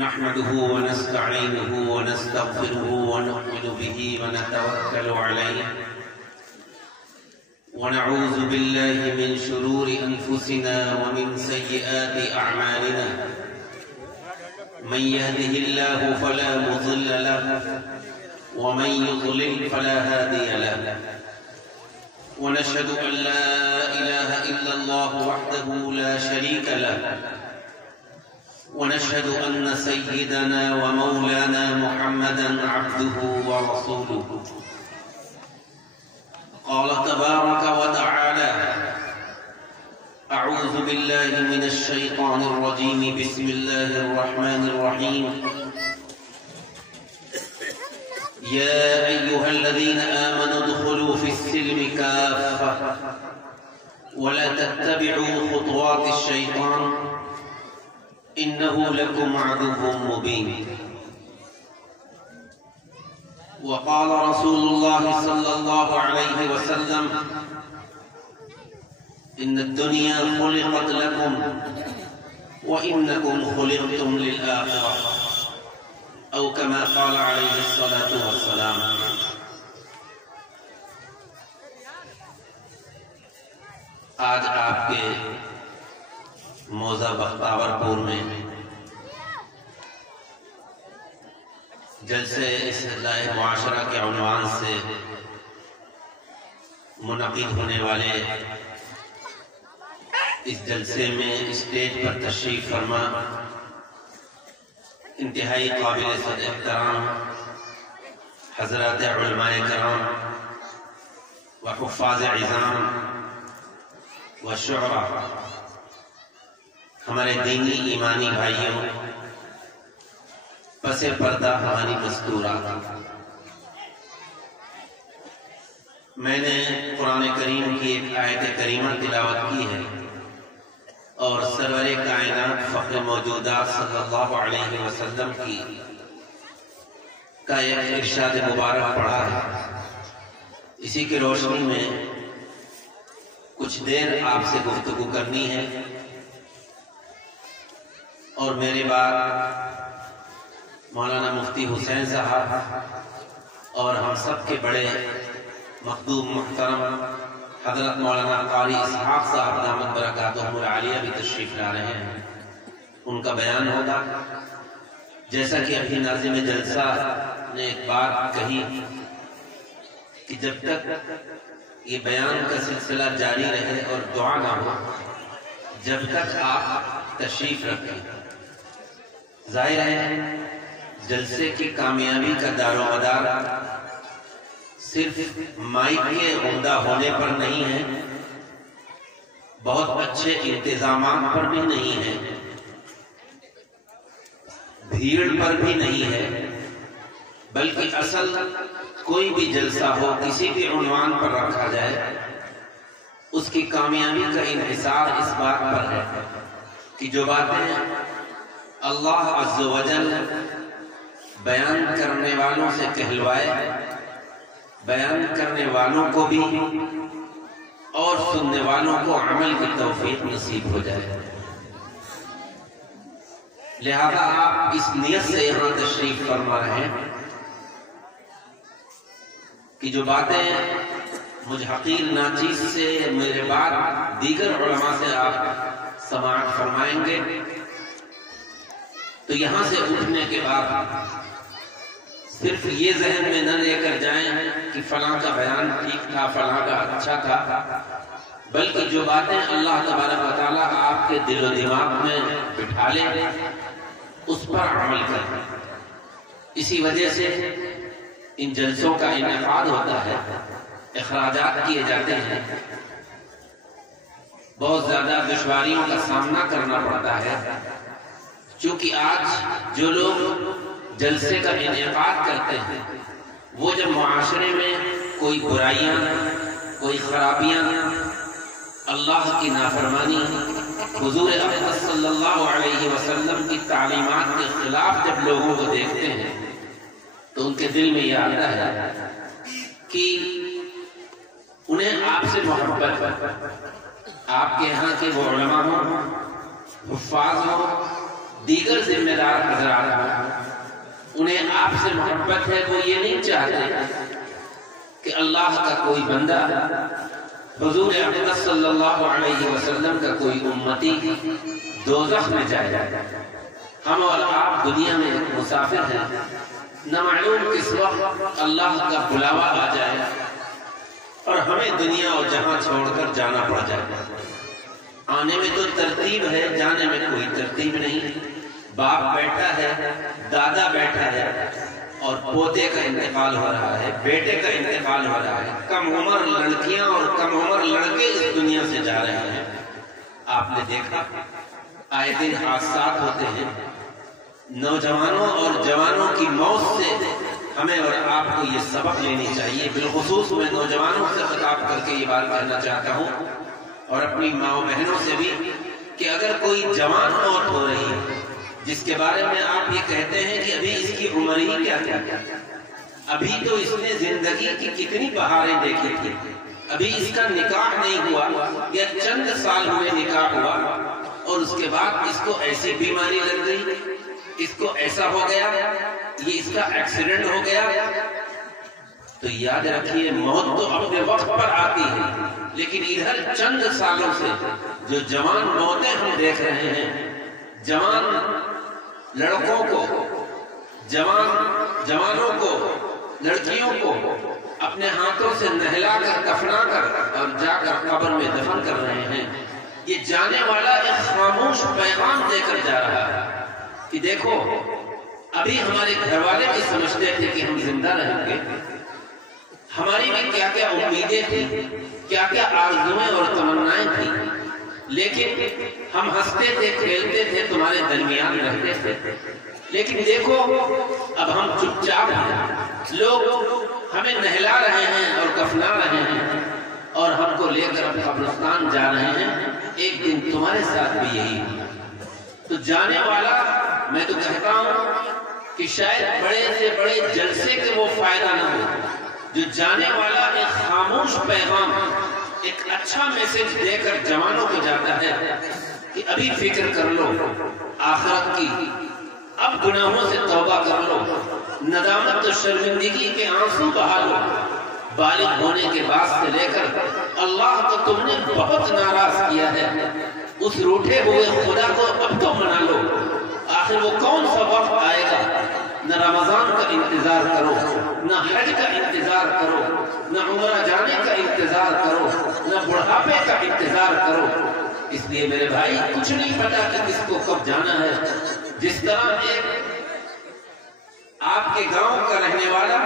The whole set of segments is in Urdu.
نحمده ونستعينه ونستغفره ونؤمن به ونتوكل عليه ونعوذ بالله من شرور أنفسنا ومن سيئات أعمالنا من يهده الله فلا مضل له ومن يضلل فلا هادي له ونشهد أن لا إله إلا الله وحده لا شريك له ونشهد أن سيدنا ومولانا محمدا عبده ورسوله قال تبارك وتعالى أعوذ بالله من الشيطان الرجيم بسم الله الرحمن الرحيم يا أيها الذين آمنوا ادخلوا في السلم كافة ولا تتبعوا خطوات الشيطان إنه لكم عدو مبين وقال رسول الله صلى الله عليه وسلم إن الدنيا خلقت لكم وإنكم خلقتم للآخرة أو كما قال عليه الصلاة والسلام. آج آپ کے موضع بختاور پور میں جلسے اصلاح معاشرہ کے عنوان سے منعقد ہونے والے اس جلسے میں اسٹیج پر تشریف فرما انتہائی قابل صد احترام حضرات علماء کرام و حفاظ عظام و شعراء، ہمارے دینی ایمانی بھائیوں، پس پردہ ہماری مستورات، میں نے قرآن کریم کی ایک آیت کریمہ تلاوت کی ہے اور سرور کائنات فخر موجودات صلی اللہ علیہ وسلم کا ایک ارشاد مبارک پڑھا ہے. اسی کی روشنی میں کچھ دیر آپ سے گفتگو کرنی ہے اور میرے بعد مولانا مفتی حسین صاحب اور ہم سب کے بڑے مخدوم محترم حضرت مولانا قاری اسحاق صاحب دامت برکاتہم العالیہ بھی تشریف لا رہے ہیں. ان کا بیان ہوگا. جیسا کہ ابھی ناظم جلسہ نے ایک بات کہی کہ جب تک یہ بیان کا سلسلہ جاری رہے اور دعا نہ ہو، جب تک آپ تشریف رکھیں. ظاہر ہے جلسے کی کامیابی کا دار و مدار صرف مائک کے عمدہ ہونے پر نہیں ہے، بہت اچھے انتظامات پر بھی نہیں ہے، بھیڑ پر بھی نہیں ہے، بلکہ اصل کوئی بھی جلسہ ہو کسی بھی عنوان پر رکھا جائے اس کی کامیابی کا انحصار اس بات پر ہے کہ جو باتیں اللہ عز و جل بیان کرنے والوں سے کہلوائے، بیان کرنے والوں کو بھی اور سننے والوں کو عمل کی توفیق نصیب ہو جائے. لہذا آپ اس نیت سے یہاں تشریف فرما رہے ہیں کہ جو باتیں مجھ حقیر ناچیز سے میرے بعد دیگر علماء سے آپ سماعت فرمائیں گے تو یہاں سے اٹھنے کے بعد صرف یہ ذہن میں نہ لے کر جائیں کہ فلاں کا بیان ٹھیک تھا، فلاں کا اچھا تھا، بلکہ جو باتیں اللہ تبارک و تعالیٰ آپ کے دل و دماغ میں بٹھا لیں اس پر عمل کریں. اسی وجہ سے ان جلسوں کا انعقاد ہوتا ہے، اخراجات کیے جاتے ہیں، بہت زیادہ دشواریوں کا سامنا کرنا پڑتا ہے، چونکہ آج جو لوگ جلسے کا انعقاد کرتے ہیں وہ جب معاشرے میں کوئی برائیاں، کوئی خرابیاں، اللہ کی نافرمانی، حضور اقدس صلی اللہ علیہ وسلم کی تعلیمات کے خلاف جب لوگوں کو دیکھتے ہیں تو ان کے دل میں یہ آتا ہے کہ انہیں آپ سے محبت، آپ کے یہاں کے وہ علماء ہوں، حفاظ ہوں، دیگر ذمہ دار حضرات انہیں آپ سے محبت ہے، وہ یہ نہیں چاہتے کہ اللہ کا کوئی بندہ، حضور اکرم صلی اللہ علیہ وسلم کا کوئی امتی دوزخ میں جائے۔ ہم اور آپ دنیا میں مسافر ہیں، نہ معلوم کس وقت اللہ کا بلاوا آ جائے اور ہمیں دنیا اور جہاں چھوڑ کر جانا پڑ جائے۔ آنے میں تو ترتیب ہے، جانے میں کوئی ترتیب نہیں۔ باپ بیٹھا ہے، دادا بیٹھا ہے، اور پوتے کا انتقال ہو رہا ہے، بیٹے کا انتقال ہو رہا ہے، کم عمر لڑکیاں اور کم عمر لڑکے اس دنیا سے جا رہے ہیں۔ آپ نے دیکھا آئے دن حادثات ہوتے ہیں، نوجوانوں اور جوانوں کی موت سے ہمیں اور آپ کو یہ سبق لینی چاہیے۔ بالخصوص میں نوجوانوں سے خطاب کر کے یہ بات کہنا چاہتا ہوں اور اپنی ماں بہنوں سے بھی کہ اگر کوئی جوان موت ہو رہی ہے جس کے بارے میں آپ یہ کہتے ہیں کہ ابھی اس کی عمر ہی کیا ابھی تو اس نے زندگی کی کتنی بہاریں دیکھی تھی، ابھی اس کا نکاح نہیں ہوا یا چند سال ہوئے نکاح ہوا اور اس کے بعد اس کو ایسی بیماری لگ گئی، اس کو ایسا ہو گیا، یہ اس کا ایکسیڈنٹ ہو گیا، تو یاد رکھیے موت تو اپنے وقت پر آتی ہے، لیکن ادھر چند سالوں سے جو جوان موتیں ہم دیکھ رہے ہیں، جوان لڑکوں کو، جوانوں کو، لڑکیوں کو اپنے ہاتھوں سے نہلا کر کفنا کر اور جا کر قبر میں دفن کر رہے ہیں۔ یہ جانے والا ایک خاموش پیغام دے کر جا رہا ہے کہ دیکھو ابھی ہمارے گھر والے بھی سمجھتے تھے کہ ہم زندہ رہیں گے، ہماری بھی کیا کیا امیدیں تھیں، کیا کیا آرزویں اور تمنائیں تھیں، لیکن ہم ہنستے تھے، کھیلتے تھے، تمہارے درمیان رہتے تھے، لیکن دیکھو اب ہم چپ چاپ ہیں، لوگ ہمیں نہلا رہے ہیں اور کفنا رہے ہیں اور ہم کو لے کر قبرستان جا رہے ہیں، ایک دن تمہارے ساتھ بھی یہی ہوگا۔ تو جانے والا، میں تو کہتا ہوں کہ شاید بڑے سے بڑے جلسے کے وہ فائدہ نہ ہو، جو جانے والا ایک خاموش پیغام، ایک اچھا میسج دے کر جوانوں کو جاتا ہے کہ ابھی فکر کر لو آخرت کی، اب گناہوں سے توبہ کر لو، ندامت و شرمندگی کے آنسو بہا لو، بالغ ہونے کے بعد سے لے کر اللہ کو تم نے بہت ناراض کیا ہے، اس روٹھے ہوئے خدا کو اب تو منا لو۔ آخر وہ کون سا وقت آئے گا، نہ رمضان کا انتظار کرو، نہ حج کا انتظار کرو، نہ عمرہ جانے کا انتظار کرو، نہ بڑھاپے کا انتظار کرو۔ اس لیے میرے بھائی کچھ نہیں پتا کہ کس کو کب جانا ہے۔ جس طرح ایک آپ کے گاؤں کا رہنے والا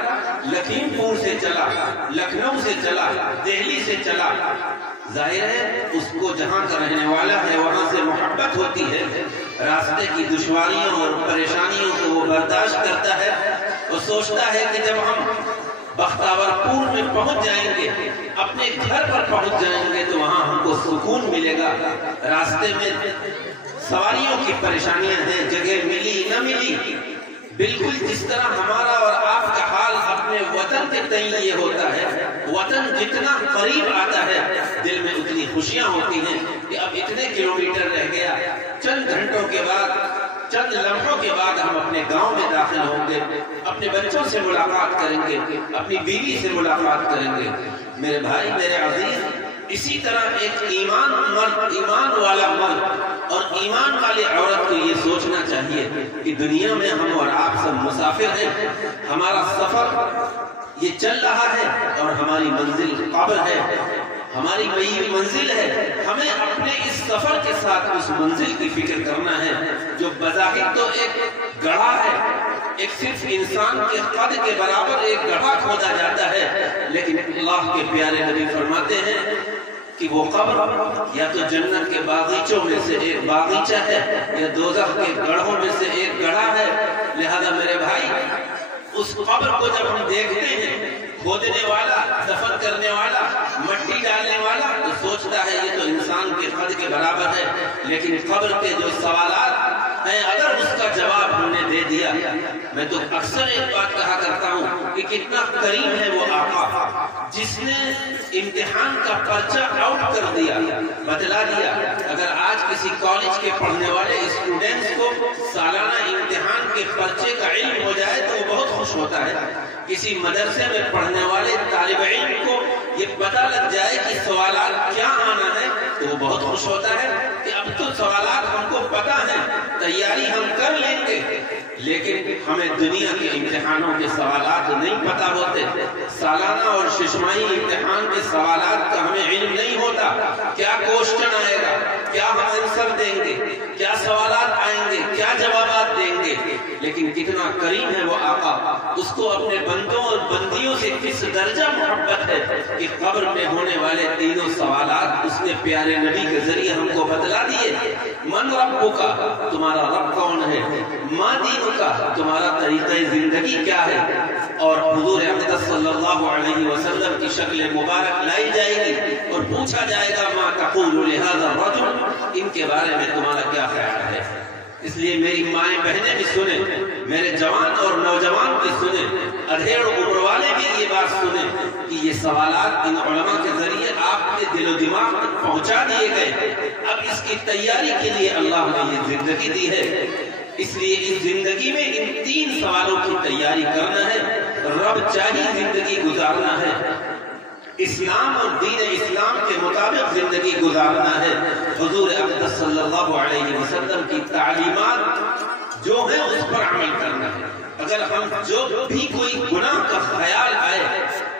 لکھیم پور سے چلا، لکھنؤ سے چلا، دہلی سے چلا، ظاہر ہے اس کو جہاں کا رہنے والا ہے وہاں سے محبت ہوتی ہے، راستے کی دشواریوں اور پریشانیوں کو وہ برداشت کرتا ہے، وہ سوچتا ہے کہ جب ہم بختاور پور میں پہنچ جائیں گے، اپنے گھر پر پہنچ جائیں گے تو وہاں ہم کو سکون ملے گا۔ راستے میں سواریوں کی پریشانیاں ہیں، جگہ ملی نہ ملی، بالکل جس طرح ہمارا اور آپ کا حال اپنے وطن کے تئیں یہ ہوتا ہے۔ وطن جتنا قریب آتا ہے دل میں اتنی خوشیاں ہوتی ہیں کہ اب اتنے کلومیٹر رہ گیا، چند گھنٹوں کے بعد، چند لمحوں کے بعد ہم اپنے گاؤں میں داخل ہوں گے، اپنے بچوں سے ملاقات کریں گے، اپنی بیوی سے ملاقات کریں گے۔ میرے بھائی، میرے عزیز، اسی طرح ایک ایمان والا مرد اور ایمان والی عورت کو یہ سوچنا چاہیے کہ دنیا میں ہم اور آپ سب مسافر ہیں، ہمارا سفر یہ چل رہا ہے اور ہماری منزل قبر ہے، ہماری وہی منزل ہے۔ ہمیں اپنے اس سفر کے ساتھ اس منزل کی فکر کرنا ہے جو بظاہر تو ایک گڑھا ہے، ایک صرف انسان کے قد کے برابر ایک گڑھا کھودا جاتا ہے، لیکن اللہ کے پیارے نبی فرماتے ہیں کہ وہ قبر یا تو جنت کے باغیچوں میں سے ایک باغیچہ ہے یا دوزخ کے گڑھوں میں سے ایک گڑھا ہے۔ لہذا میرے بھائی، اس قبر کو جب ہم دیکھتے ہیں، کھودنے والا، دفن کرنے والا، مٹی ڈالنے والا تو سوچتا ہے یہ تو انسان کے قد کے برابر ہے، لیکن قبر کے جو سوالات ہیں اگر اس کا جواب ہم نے دے دیا میں تو اکثر ایک بات کہا کرتا ہوں کہ کتنا کریم ہے وہ آقا جس نے امتحان کا پرچہ آؤٹ کر دیا، بتلا دیا۔ اگر آج کسی کالج کے پڑھنے والے اسٹوڈنٹس کو سالانہ امتحان کے پرچے کا علم ہو جائے تو وہ بہت خوش ہوتا ہے۔ کسی مدرسے میں پڑھنے والے طالب علم کو یہ پتہ لگ جائے کہ سوالات کیا آنا ہے تو وہ بہت خوش ہوتا ہے کہ اب تو سوالات ہم کو پتہ ہے، تیاری ہم کر لیں گے۔ لیکن ہمیں دنیا کے امتحانوں کے سوالات نہیں پتہ ہوتے، سالانہ اور ششماہی امتحان کے سوالات کا ہمیں علم نہیں ہوتا۔ کیا کوشچن آئے گا، کیا ہم آنسر دیں گے، کیا سوالات آئیں گے، کیا جوابات دیں گے۔ لیکن کتنا کریم ہے وہ آقا، اس کو اپنے بندوں اور بندیوں سے کس درجہ محبت ہے کہ قبر میں ہونے والے تینوں سوالات اس نے پیارے نبی کے ذریعے ہم کو بتلا دیے۔ من ربک، تمہارا رب کون ہے؟ ما دینک، تمہارا طریقہ زندگی کیا ہے؟ اور حضور اقدس صلی اللہ علیہ وسلم کی شکل مبارک لائی جائے گی اور پوچھا جائے گا ما تقول لہذا الرجل، ان کے بارے میں تمہارا کیا خیال ہے؟ اس لیے میری مائیں بہنیں بھی سنیں، میرے جوان اور نوجوان بھی سنیں، ادھیڑ عمر والے بھی یہ بات سنیں کہ یہ سوالات ان علماء کے ذریعے آپ کے دل و دماغ تک پہنچا دیے گئے۔ اب اس کی تیاری کے لیے اللہ نے یہ زندگی دی ہے، اس لیے اس زندگی میں ان تین سوالوں کی تیاری کرنا ہے۔ رب چاہی زندگی گزارنا ہے، اسلام اور دین اسلام کے مطابق زندگی گزارنا ہے، حضور اقدس صلی اللہ علیہ وسلم کی تعلیمات جو ہیں اس پر عمل کرنا ہے۔ اگر ہم جو بھی کوئی گناہ کا خیال آئے،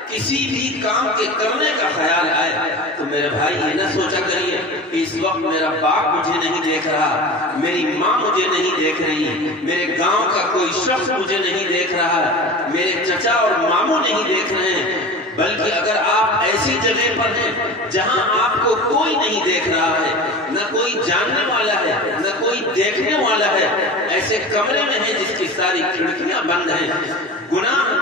کسی بھی کام کے کرنے کا خیال آئے تو میرے بھائی یہ نہ سوچا کریے کہ اس وقت میرا باپ مجھے نہیں دیکھ رہا، میری ماں مجھے نہیں دیکھ رہی، میرے گاؤں کا کوئی شخص مجھے نہیں دیکھ رہا، میرے چچا اور ماموں نہیں دیکھ رہے ہیں۔ بلکہ اگر آپ ایسی جگہ پر ہیں جہاں آپ کو کوئی نہیں دیکھ رہا ہے، نہ کوئی جاننے والا ہے، نہ کوئی دیکھنے والا ہے، ایسے کمرے میں ہیں جس کی ساری کھڑکیاں بند ہیں، گناہ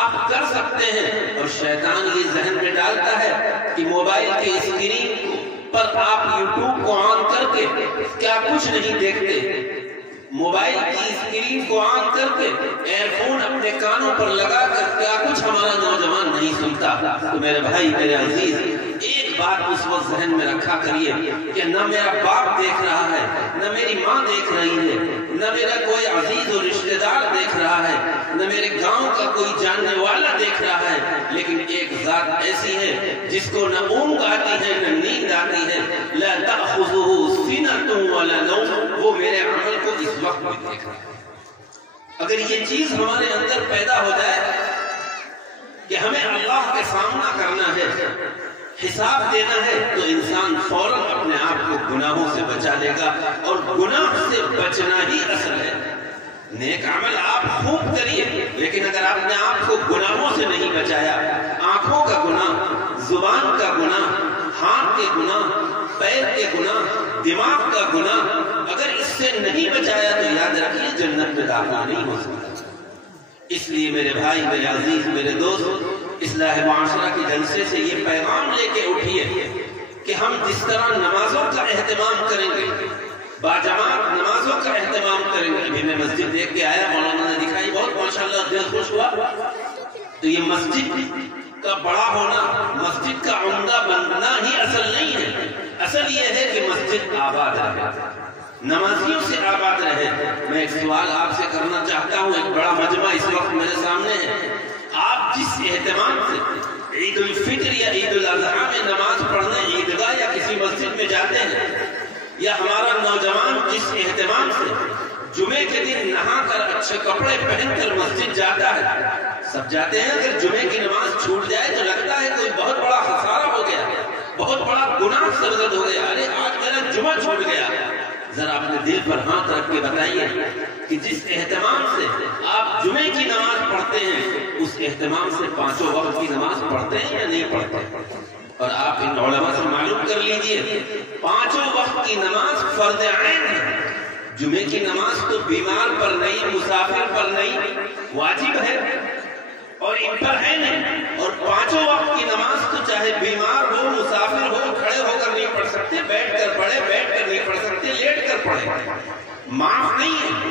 آپ کر سکتے ہیں۔ اور شیطان یہ ذہن میں ڈالتا ہے کہ موبائل کے اسکرین پر آپ یوٹیوب کو آن کر کے کیا کچھ نہیں دیکھتے، موبائل کی اسکرین کو آن کر کے ایئر فون اپنے کانوں پر لگا کر کیا کچھ ہمارا نوجوان نہیں سنتا۔ تو میرے بھائی، میرے عزیز، ایک بات اس وقت ذہن میں رکھا کریے کہ نہ میرا باپ دیکھ رہا ہے، نہ میری ماں دیکھ رہی ہے، نہ میرا کوئی عزیز اور رشتہ دار دیکھ رہا ہے، نہ میرے گاؤں کا کوئی جاننے والا دیکھ رہا ہے، لیکن ایک ذات ایسی ہے جس کو نہ اونگ آتی ہے نہ نیند آتی ہے، لا تأخذہ سنۃ ولا نوم، وہ میرے عمل کو اس وقت بھی دیکھ رہا ہے۔ اگر یہ چیز ہمارے اندر پیدا ہو جائے کہ ہمیں اللہ کے سامنا کرنا ہے، حساب دینا ہے، تو انسان فوراً اپنے آپ کو گناہوں سے بچا لے گا، اور گناہ سے بچنا ہی اصل ہے۔ نیک عمل آپ خوب کریے، لیکن اگر آپ نے آپ کو گناہوں سے نہیں بچایا، آنکھوں کا گناہ، زبان کا گناہ، ہاتھ کے گناہ، پیر کے گناہ، دماغ کا گناہ، اگر اس سے نہیں بچایا تو یاد رکھیے جنت میں داخلہ نہیں ہو سکتا۔ اس لیے میرے بھائی، میرے عزیز، میرے دوست، اصلاح معاشرہ کے جلسے سے یہ پیغام لے کے اٹھیے کہ ہم جس طرح نمازوں کا اہتمام کریں گے، باجماعت نمازوں کا اہتمام کریں گے۔ ابھی میں مسجد دیکھ کے آیا، مولانا نے دکھائی، بہت ماشاءاللہ دل خوش ہوا۔ تو یہ مسجد کا بڑا ہونا، مسجد کا عمدہ بننا ہی اصل نہیں ہے، اصل یہ ہے کہ مسجد آباد رہے، نمازیوں سے آباد رہے۔ میں ایک سوال آپ سے کرنا چاہتا ہوں، ایک بڑا مجمع اس وقت میرے سامنے ہے، آپ جس اہتمام سے عید الفطر یا عید الاضحیٰ میں نماز پڑھنے عیدگاہ یا کسی مسجد میں جاتے ہیں، یا ہمارا نوجوان جس اہتمام سے جمعے کے دن نہا کر اچھے کپڑے پہن کر مسجد جاتا ہے، سب جاتے ہیں، اگر جمعے کی نماز چھوٹ جائے تو لگتا ہے کوئی بہت بڑا خسارہ ہو گیا، بہت بڑا گناہ سرزد ہو گیا، ارے آج میرا جمعہ چھوٹ گیا۔ ذرا اپنے دل پر ہاتھ رکھ کے بتائیے کہ جس اہتمام سے آپ جمعے کی نماز پڑھتے ہیں، اس اہتمام سے پانچوں وقت کی نماز پڑھتے ہیں یا نہیں پڑھتے؟ اور آپ ان علماء سے معلوم کر لیجئے، پانچوں وقت کی نماز فرض عین ہے۔ جمعے کی نماز تو بیمار پر نہیں، مسافر پر نہیں، واجب ہے اور ان پر ہے نہیں۔ اور پانچوں وقت کی نماز تو چاہے بیمار ہو، مسافر ہو، کھڑے ہو کر نہیں پڑھ سکتے، بیٹھ کر پڑھے، بیٹھ کر نہیں پڑھ سکتے، لیٹ کر پڑھے، معاف نہیں ہے۔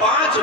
5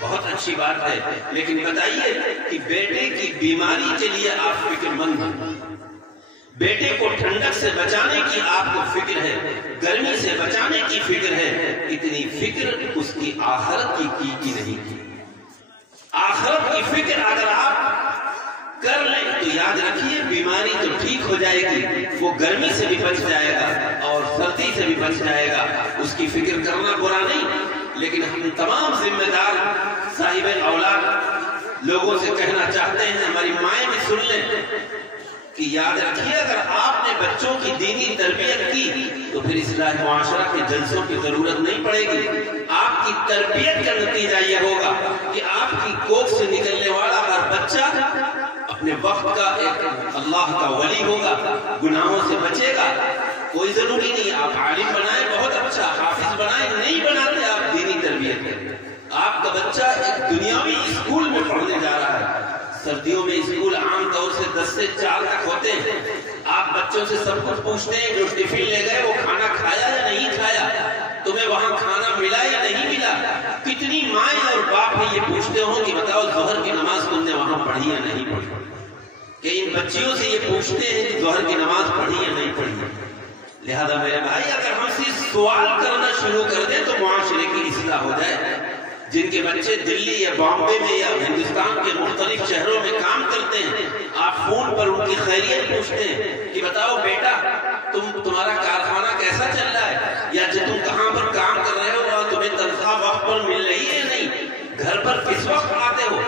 بہت اچھی بات ہے، لیکن بتائیے کہ بیٹے کی بیماری کے لیے آپ فکر مند ہیں، بیٹے کو ٹھنڈک سے بچانے کی آپ کو فکر ہے، گرمی سے بچانے کی فکر ہے، اتنی فکر اس کی آخرت کی نہیں کی۔ آخرت کی فکر اگر آپ کر لیں تو یاد رکھیے بیماری تو ٹھیک ہو جائے گی، وہ گرمی سے بھی بچ جائے گا اور سردی سے بھی بچ جائے گا، اس کی فکر کرنا برا نہیں، لیکن ہم تمام ذمہ دار صاحب اولاد لوگوں سے کہنا چاہتے ہیں، ہماری مائیں بھی سن لیں کہ یاد رکھیے اگر آپ نے بچوں کی دینی تربیت کی تو پھر اصلاح معاشرہ کے جلسوں کی ضرورت نہیں پڑے گی۔ آپ کی تربیت کا نتیجہ یہ ہوگا کہ آپ کی کوکھ سے نکلنے والا ہر بچہ اپنے وقت کا ایک اللہ کا ولی ہوگا، گناہوں سے بچے گا۔ کوئی ضروری نہیں آپ عالم بنائیں، بہت اچھا، حافظ بنائیں، نہیں بناتے آپ دینی تربیت کریں۔ آپ کا بچہ ایک دنیاوی اسکول میں پڑھنے جا رہا ہے، سردیوں میں اسکول عام طور سے 10 سے 4 تک ہوتے ہیں، آپ بچوں سے سب کچھ پوچھتے ہیں، جو ٹفن لے گئے وہ کھانا کھایا یا نہیں کھایا، تمہیں وہاں کھانا ملا یا نہیں ملا۔ کتنی مائیں اور باپ ہیں یہ پوچھتے ہوں کہ بتاؤ ظہر کی نماز تم نے وہاں پڑھی یا نہیں پڑھی، کہ ان بچیوں سے یہ پوچھتے ہیں کہ ظہر کی نماز پڑھی یا نہیں پڑھی۔ لہذا میرے بھائی اگر ہم سے سوال کرنا شروع کر دیں تو معاشرے کی اصلاح ہو جائے۔ جن کے بچے دلی یا بامبے میں یا ہندوستان کے مختلف شہروں میں کام کرتے ہیں، آپ فون پر ان کی خیریت پوچھتے ہیں کہ بتاؤ بیٹا تمہارا کارخانہ کیسا چل رہا ہے، یا جو تم کہاں پر کام کر رہے ہو اور تمہیں تنخواہ وقت پر مل رہی ہے یا نہیں، گھر پر کس وقت آتے ہو،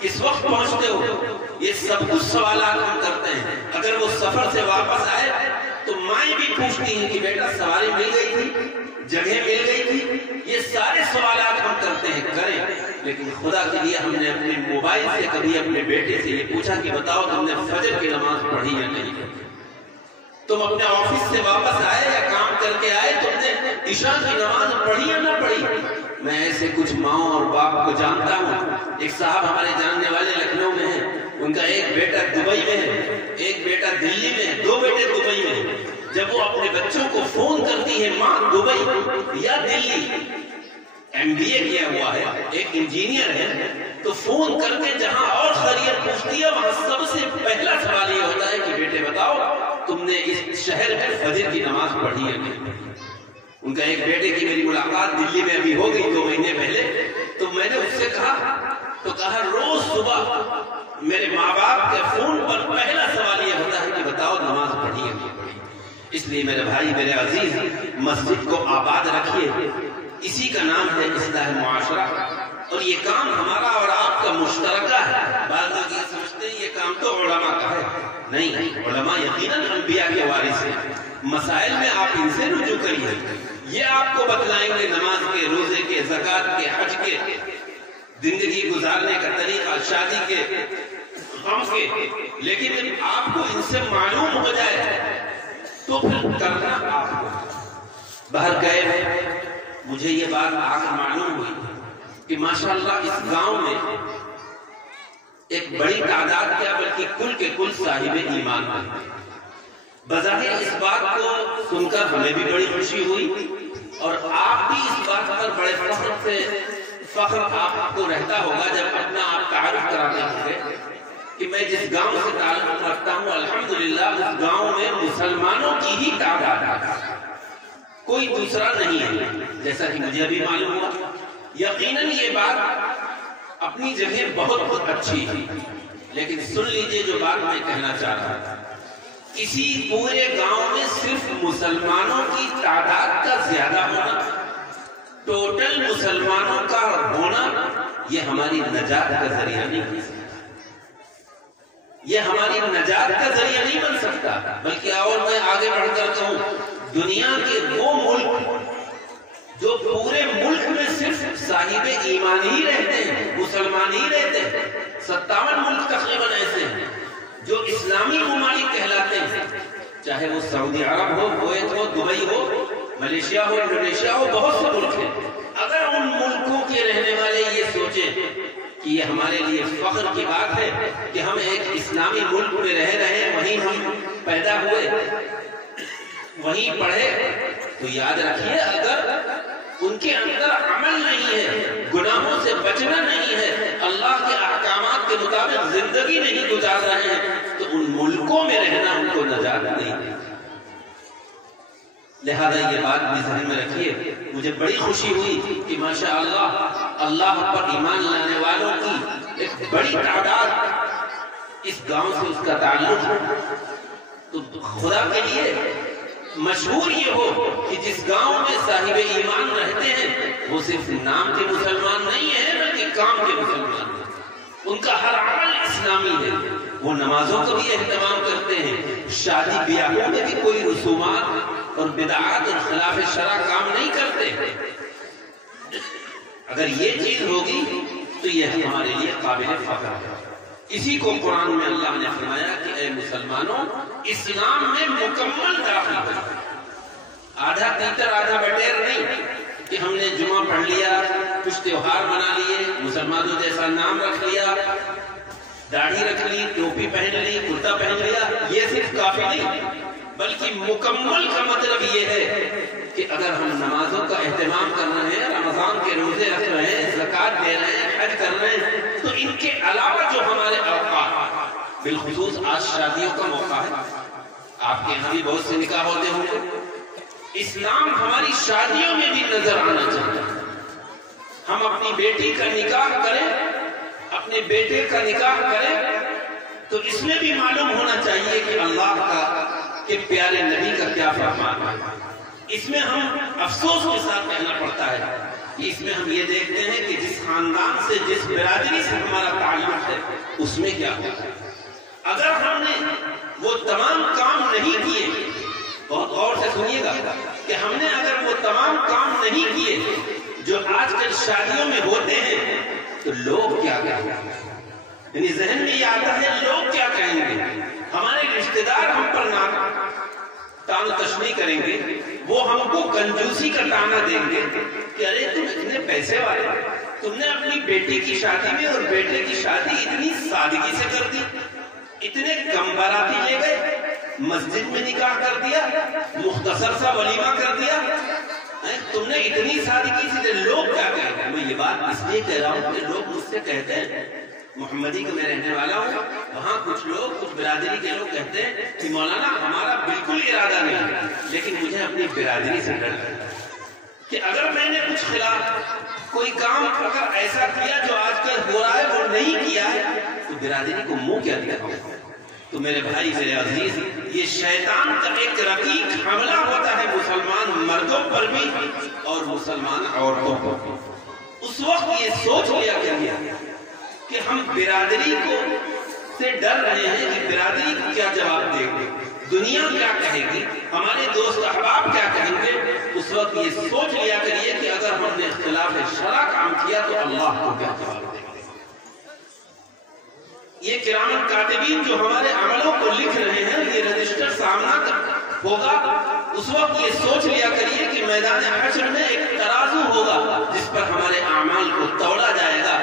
کس وقت پہنچتے ہو، یہ سب کچھ سوالات ہم کرتے ہیں۔ اگر وہ سفر سے واپس آئے تو مائیں بھی پوچھتی ہیں کہ بیٹا سواری مل گئی تھی، جگہ مل گئی تھی، یہ سارے سوالات ہم کرتے ہیں، کریں، لیکن خدا کے لیے ہم نے اپنے موبائل سے کبھی اپنے بیٹے سے یہ پوچھا کہ بتاؤ تم نے فجر کی نماز پڑھی یا نہیں پڑھی؟ تم اپنے آفس سے واپس آئے یا کام کر کے آئے، تم نے عشاء کی نماز پڑھی یا نہ پڑھی؟ میں ایسے کچھ ماؤں اور باپ کو جانتا ہوں۔ ایک صاحب ہمارے جاننے والے لکھنؤ میں ہیں، ان کا ایک بیٹا دبئی میں ہے، ایک بیٹا دلی میں ہے، 2 بیٹے دبئی میں ہیں۔ جب وہ اپنے بچوں کو فون کرتی ہے، ماں دبئی یا دلی، MBA کیا ہوا ہے، ایک انجینئر ہے، تو فون کر کے جہاں اور خیریت پوچھتی ہے وہاں سب سے پہلا سوال یہ ہوتا ہے کہ بیٹے بتاؤ تم نے اس شہر میں فجر کی نماز پڑھی ہے نہیں؟ ان کا ایک بیٹے کی میری ملاقات دلی میں ابھی ہو گئی 2 مہینے پہلے، تو میں نے اس سے کہا روز صبح میرے ماں باپ کے فون پر پہلا سوال یہ ہوتا ہے کہ بتاؤ نماز پڑھی ہے نہیں پڑھی؟ اس لیے میرے بھائی میرے عزیز، مسجد کو آباد رکھیے، اسی کا نام ہے اصلاح معاشرہ، اور یہ کام ہمارا اور آپ کا مشترکہ ہے۔ بعض لوگ یہ سمجھتے ہیں یہ کام تو علماء کا ہے، نہیں، علماء یقیناً انبیاء کے وارث ہیں، مسائل میں آپ ان سے رجوع کریے، یہ آپ کو بتلائیں گے نماز کے، روزے کے، زکوٰۃ کے، حج کے، زندگی گزارنے کا طریقہ، شادی کے، غم کے، لیکن جب آپ کو ان سے معلوم ہو جائے تو پھر کرنا آپ کو۔ باہر گئے مجھے یہ بات آ کر معلوم ہوئی کہ ماشاءاللہ اس گاؤں میں ایک بڑی تعداد کیا بلکہ کل کے کل صاحب ایمان ہیں۔ بظاہر اس بات کو سن کر ہمیں بھی بڑی خوشی ہوئی، اور آپ بھی اس بات پر بڑے فخر آپ کو رہتا ہوگا جب اپنا آپ تعارف کراتے ہوں گے کہ میں جس گاؤں سے تعلق رکھتا ہوں الحمدللہ اس گاؤں میں مسلمانوں کی ہی تعداد ہے، کوئی دوسرا نہیں ہے، جیسا کہ مجھے ابھی معلوم ہوا۔ یقیناً یہ بات اپنی جگہ بہت اچھی ہے، لیکن سن لیجئے جو بات میں کہنا چاہ رہا تھا، کسی پورے گاؤں میں صرف مسلمانوں کی تعداد کا زیادہ ہونا، ٹوٹل مسلمانوں کا ہونا، یہ ہماری نجات کا ذریعہ نہیں بن سکتا، یہ ہماری نجات کا ذریعہ نہیں بن سکتا، بلکہ اور میں آگے بڑھ کر کہوں دنیا کے وہ ملک جو پورے ملک میں صرف صاحب ایمان ہی رہتے ہیں، مسلمان ہی رہتے ہیں، 57 ملک تقریباً ایسے ہیں جو اسلامی ممالک کہلاتے ہیں، چاہے وہ سعودی عرب ہو، کویت ہو، دبئی ہو، ملیشیا ہو، انڈونیشیا ہو، بہت سے ملک ہیں۔ اگر ان ملکوں کے رہنے والے یہ سوچیں کہ یہ ہمارے لیے فخر کی بات ہے کہ ہم ایک اسلامی ملک میں رہ رہے ہیں، وہیں ہم پیدا ہوئے، وہیں پڑھے، تو یاد رکھیے اگر ان کے اندر عمل نہیں ہے، گناہوں سے بچنا نہیں ہے، اللہ کے احکامات کے مطابق زندگی نہیں گزار رہے ہیں، تو ان ملکوں میں رہنا ان کو نجات نہیں ہے۔ لہذا یہ بات بھی ذہن میں رکھیے۔ مجھے بڑی خوشی ہوئی کہ ماشاءاللہ اللہ پر ایمان لانے والوں کی ایک بڑی تعداد اس گاؤں سے اس کا تعلق ہے۔ تو خدا کے لیے مشہور یہ ہو کہ جس گاؤں میں صاحب ایمان رہتے ہیں وہ صرف نام کے مسلمان نہیں ہیں بلکہ کام کے مسلمان ہیں، ان کا ہر عمل اسلامی ہے، وہ نمازوں کو بھی اہتمام کرتے ہیں، شادی بیاہوں میں بھی کوئی رسومات اور بدعات اور خلاف شرع کام نہیں کرتے۔ اگر یہ چیز ہوگی تو یہ ہمارے لیے قابل فخر ہے۔ اسی کو قرآن میں اللہ نے فرمایا کہ اے مسلمانوں اسلام میں مکمل داخل ہو، آدھا تیتر آدھا بٹیر نہیں کہ ہم نے جمعہ پڑھ لیا، کچھ تیوہار بنا لیے، مسلمانوں جیسا نام رکھ لیا، داڑھی رکھ لی، ٹوپی پہن لی، کرتا پہن لیا، یہ صرف کافی نہیں، بلکہ مکمل کا مطلب یہ ہے کہ اگر ہم نمازوں کا اہتمام کر رہے ہیں، رمضان کے روزے رکھ رہے ہیں، زکوٰۃ دے رہے ہیں، حج کر رہے ہیں، تو ان کے علاوہ جو ہمارے اوقات، بالخصوص آج شادیوں کا موقع ہے، آپ کے یہاں بھی بہت سے نکاح ہوتے ہوں گے، اسلام ہماری شادیوں میں بھی نظر آنا چاہیے۔ ہم اپنی بیٹی کا نکاح کریں، اپنے بیٹے کا نکاح کریں تو اس میں بھی معلوم ہونا چاہیے کہ اللہ کا کہ پیارے نبی کا کیا فرمان ہے۔ اس میں ہم افسوس کے ساتھ کہنا پڑتا ہے کہ اس میں ہم یہ دیکھتے ہیں کہ جس خاندان سے، جس برادری سے ہمارا تعلق ہے اس میں کیا ہوتا ہے۔ اگر ہم نے وہ تمام کام نہیں کیے، بہت غور سے سنیے گا کہ ہم نے اگر وہ تمام کام نہیں کیے جو آج کل شادیوں میں ہوتے ہیں تو لوگ کیا کہیں گے؟ یعنی ذہن میں یہ آتا ہے لوگ کیا کہیں گے، ہمارے رشتہ دار ہم پر تان تشنی کریں گے، وہ ہم کو کنجوسی کا تانا دیں گے کہ ارے تم اتنے پیسے والے، تم نے اپنی بیٹی کی شادی میں اور بیٹے کی شادی اتنی سادگی سے کر دی، اتنے کم باراتی لے گئے، مسجد میں نکاح کر دیا، مختصر سا ولیمہ کر دیا، تم نے اتنی سادگی سے، لوگ کیا کہتے ہیں؟ میں یہ بات اس لیے کہہ رہا ہوں کہ لوگ مجھ سے کہتے ہیں، محمدی کا میں رہنے والا ہوں، وہاں کچھ لوگ، کچھ برادری کے لوگ کہتے ہیں کہ مولانا ہمارا بالکل ارادہ نہیں ہے، لیکن مجھے اپنی برادری سے ڈر ہے کہ اگر میں نے کچھ خلاف کوئی کام اگر ایسا کیا جو آج کل ہو رہا ہے وہ نہیں کیا ہے تو برادری کو منہ کیا دکھاؤں گا۔ تو میرے بھائی، میرے عزیز، یہ شیطان کا ایک رقیق حملہ ہوتا ہے مسلمان مردوں پر بھی اور مسلمان عورتوں پر بھی۔ اس وقت یہ سوچ لیا گیا کہ ہم برادری کو سے ڈر رہے ہیں کہ برادری کو کیا جواب دیں گے، دنیا کیا کہے گی، ہمارے دوست احباب کیا کہیں گے۔ اس وقت یہ سوچ لیا کریے کہ اگر ہم نے خلاف شرع کام کیا تو اللہ کو کیا جواب دیں گے۔ یہ کرام کاتبین جو ہمارے عملوں کو لکھ رہے ہیں، یہ رجسٹر سامنا ہوگا، اس وقت یہ سوچ لیا کریے کہ میدان حشر میں ایک ترازو ہوگا جس پر ہمارے اعمال کو توڑا جائے گا۔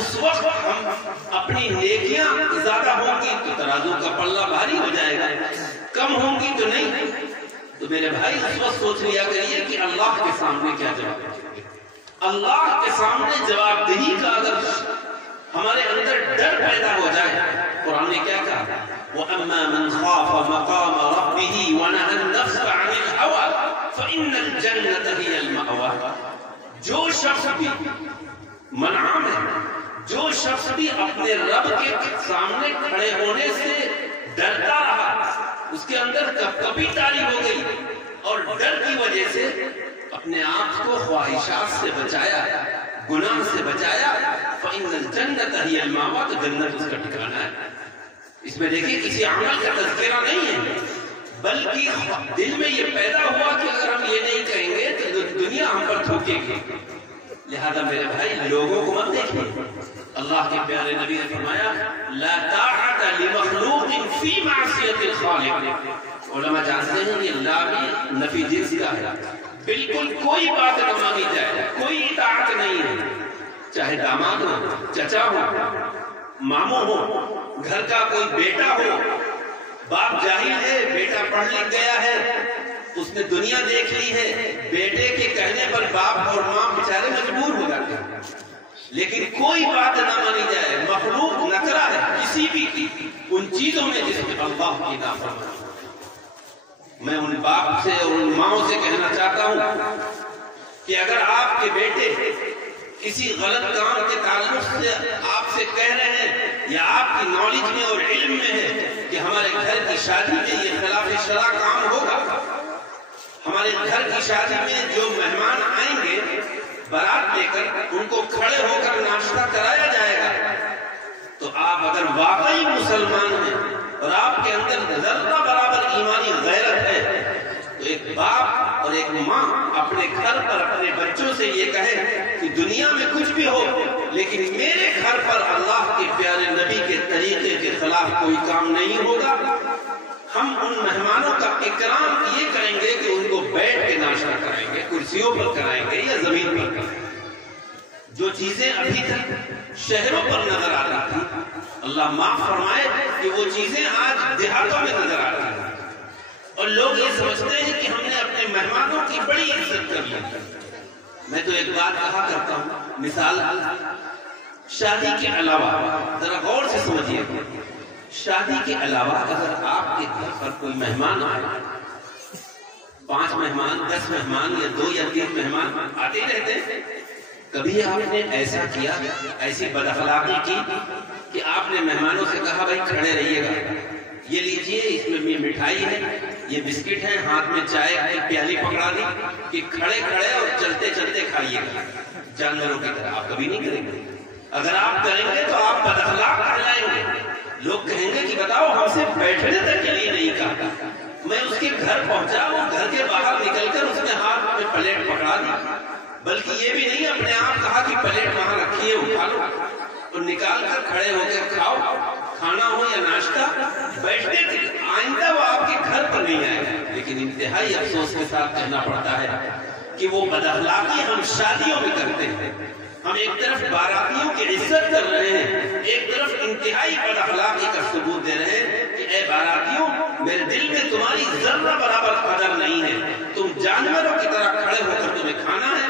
اس وقت ہم اپنی نیکیاں زیادہ ہوں گی تو ترازو کا پلہ بھاری ہو جائے گا، کم ہوں گی تو نہیں۔ تو میرے بھائی، اس وقت سوچ لیا کریے کہ اللہ کے سامنے کیا جواب دیں گے۔ اللہ کے سامنے جواب دہی کا اگر ہمارے اندر ڈر پیدا ہو جائے، قرآن نے کیا کہا؟ وَأَمَّا مَنْ خَافَ مَقَامَ رَبِّهِ وَنَهَى النَّفْسَ عَنِ الْهَوَىٰ فَإِنَّ الْجَنَّةَ هِيَ الْمَأْوَىٰ۔ جو شخص بھی منعام ہے، جو شخص بھی اپنے رب کے سامنے کھڑے ہونے سے ڈرتا رہا، اس کے اندر کپکپی طاری ہو گئی اور ڈر کی وجہ سے اپنے آپ کو خواہشات سے بچایا، گناہ سے بچایا، فَإِنَّ الْجَنَّةَ هِيَ الْمَأْوَىٰ، تو جنت اس کا ٹھکانہ ہے۔ اس میں دیکھیے کسی عمل کا تذکرہ نہیں ہے، بلکہ دل میں یہ پیدا ہوا کہ اگر ہم یہ نہیں کہیں گے تو دنیا ہم پر تھوکے گی۔ لہذا میرے بھائی، لوگوں کو مت دیکھیں۔ اللہ کے پیارے نبی نے فرمایا لا طاعت لمخلوق فی معصیت الخالق۔ علماء جانتے ہیں یہ لا بھی نفی جنس کا ہے، بالکل کوئی بات نہ مانی جائے، کوئی اطاعت نہیں ہے، چاہے داماد ہو، چچا ہو، ماموں ہو، گھر کا کوئی بیٹا ہو، باپ جاہل ہے، بیٹا پڑھ لکھ گیا ہے، اس نے دنیا دیکھ لی ہے، بیٹے کے کہنے پر باپ اور ماں بیچارے مجبور ہو جاتے ہیں، لیکن کوئی بات نہ مانی جائے، مخلوق نکرا ہے کسی بھی کی ان چیزوں میں جس میں اللہ کی نافرمانی۔ میں ان باپ سے اور ان ماؤں سے کہنا چاہتا ہوں کہ اگر آپ کے بیٹے کسی غلط کام کے تعلق سے آپ سے کہہ رہے ہیں یا آپ کی نالج میں اور علم میں ہے کہ ہمارے گھر کی شادی میں یہ خلاف شرع کام ہوگا، ہمارے گھر کی شادی میں جو مہمان آئیں گے بارات لے کر ان کو کھڑے ہو کر ناشتہ کرایا جائے گا، تو آپ اگر واقعی مسلمان ہیں اور آپ کے اندر ذرہ برابر ایمانی غیرت ہے تو ایک باپ اور ایک ماں اپنے گھر پر اپنے بچوں سے یہ کہے کہ دنیا میں کچھ بھی ہو لیکن میرے گھر پر اللہ کے پیارے نبی کے طریقے کے خلاف کوئی کام نہیں ہوگا۔ ہم ان مہمانوں کا اکرام یہ کریں گے کہ ان کو بیٹھ کے ناشتہ کرائیں گے، کرسیوں پر کرائیں گے یا زمین پر کرائیں گے۔ جو چیزیں ابھی تک شہروں پر نظر آ رہی تھی، اللہ معاف فرمائے کہ وہ چیزیں آج دیہاتوں میں نظر آ رہی ہیں، اور لوگ یہ سمجھتے ہیں کہ ہم نے اپنے مہمانوں کی بڑی عزت کر لی۔ میں تو ایک بات کہا کرتا ہوں، مثال شادی کے علاوہ ذرا غور سے سمجھیے، شادی کے علاوہ اگر آپ کے گھر پر کوئی مہمان آئے، 5 مہمان 10 مہمان یا 2 یا 3 مہمان آتے رہتے ہیں، کبھی آپ نے ایسا کیا، ایسی بد اخلاقی کی کہ آپ نے مہمانوں سے کہا بھائی کھڑے رہیے گا، یہ لیجئے اس میں یہ مٹھائی ہے، یہ بسکٹ ہے، ہاتھ میں چائے کی پیالی پکڑا دی کہ کھڑے کھڑے اور چلتے چلتے کھائیے گا جانوروں کی طرح؟ آپ کبھی نہیں کریں گے۔ اگر آپ کریں گے تو آپ بد اخلاق کہلائیں گے، لوگ کہیں گے کہ بتاؤ ہم سے بیٹھنے تک کے لیے نہیں کہا۔ میں اس کے گھر پہنچا، وہ گھر کے باہر نکل کر اس نے ہاتھ میں پلیٹ پکڑا دی، بلکہ یہ بھی نہیں اپنے آپ کہا کہ پلیٹ وہاں رکھیے اٹھا لو اور نکال کر کھڑے ہو کر کھاؤ، کھانا ہو یا ناشتہ، بیٹھنے تھے۔ آئندہ وہ آپ کے گھر پر نہیں آئے گا۔ لیکن انتہائی افسوس کے ساتھ کہنا پڑتا ہے کہ وہ بد اخلاقی ہم شادیوں میں کرتے ہیں۔ ہم ایک طرف باراتیوں کی عزت کر رہے ہیں، ایک طرف انتہائی بد اخلاقی کا ثبوت دے رہے ہیں کہ اے باراتیوں، میرے دل میں تمہاری ذرہ برابر قدر نہیں ہے، تم جانوروں کی طرح کھڑے ہو کر تمہیں کھانا ہے،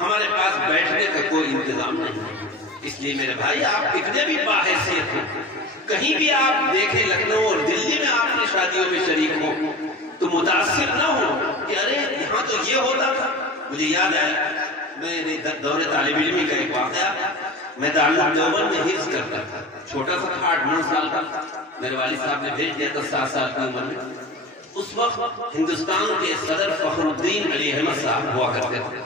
ہمارے پاس بیٹھنے کا کوئی انتظام نہیں۔ اس لیے میرے بھائی، آپ کتنے بھی باحیثیت ہیں، کہیں بھی آپ دیکھیں لکھنؤ اور دلی میں آپ نے شادیوں میں شریک ہو تو متاثر نہ ہو کہ ارے یہاں تو یہ ہوتا تھا۔ مجھے یاد آیا میرے دور طالب علمی کا ایک واقعہ، میں دارالعلوم دیوبند میں حفظ کرتا تھا، چھوٹا سا تھا، 8-9 سال کا، میرے والد صاحب نے بھیج دیا تھا 7 سال کی عمر میں۔ اس وقت ہندوستان کے صدر فخر الدین علی احمد صاحب ہوا کرتے تھے،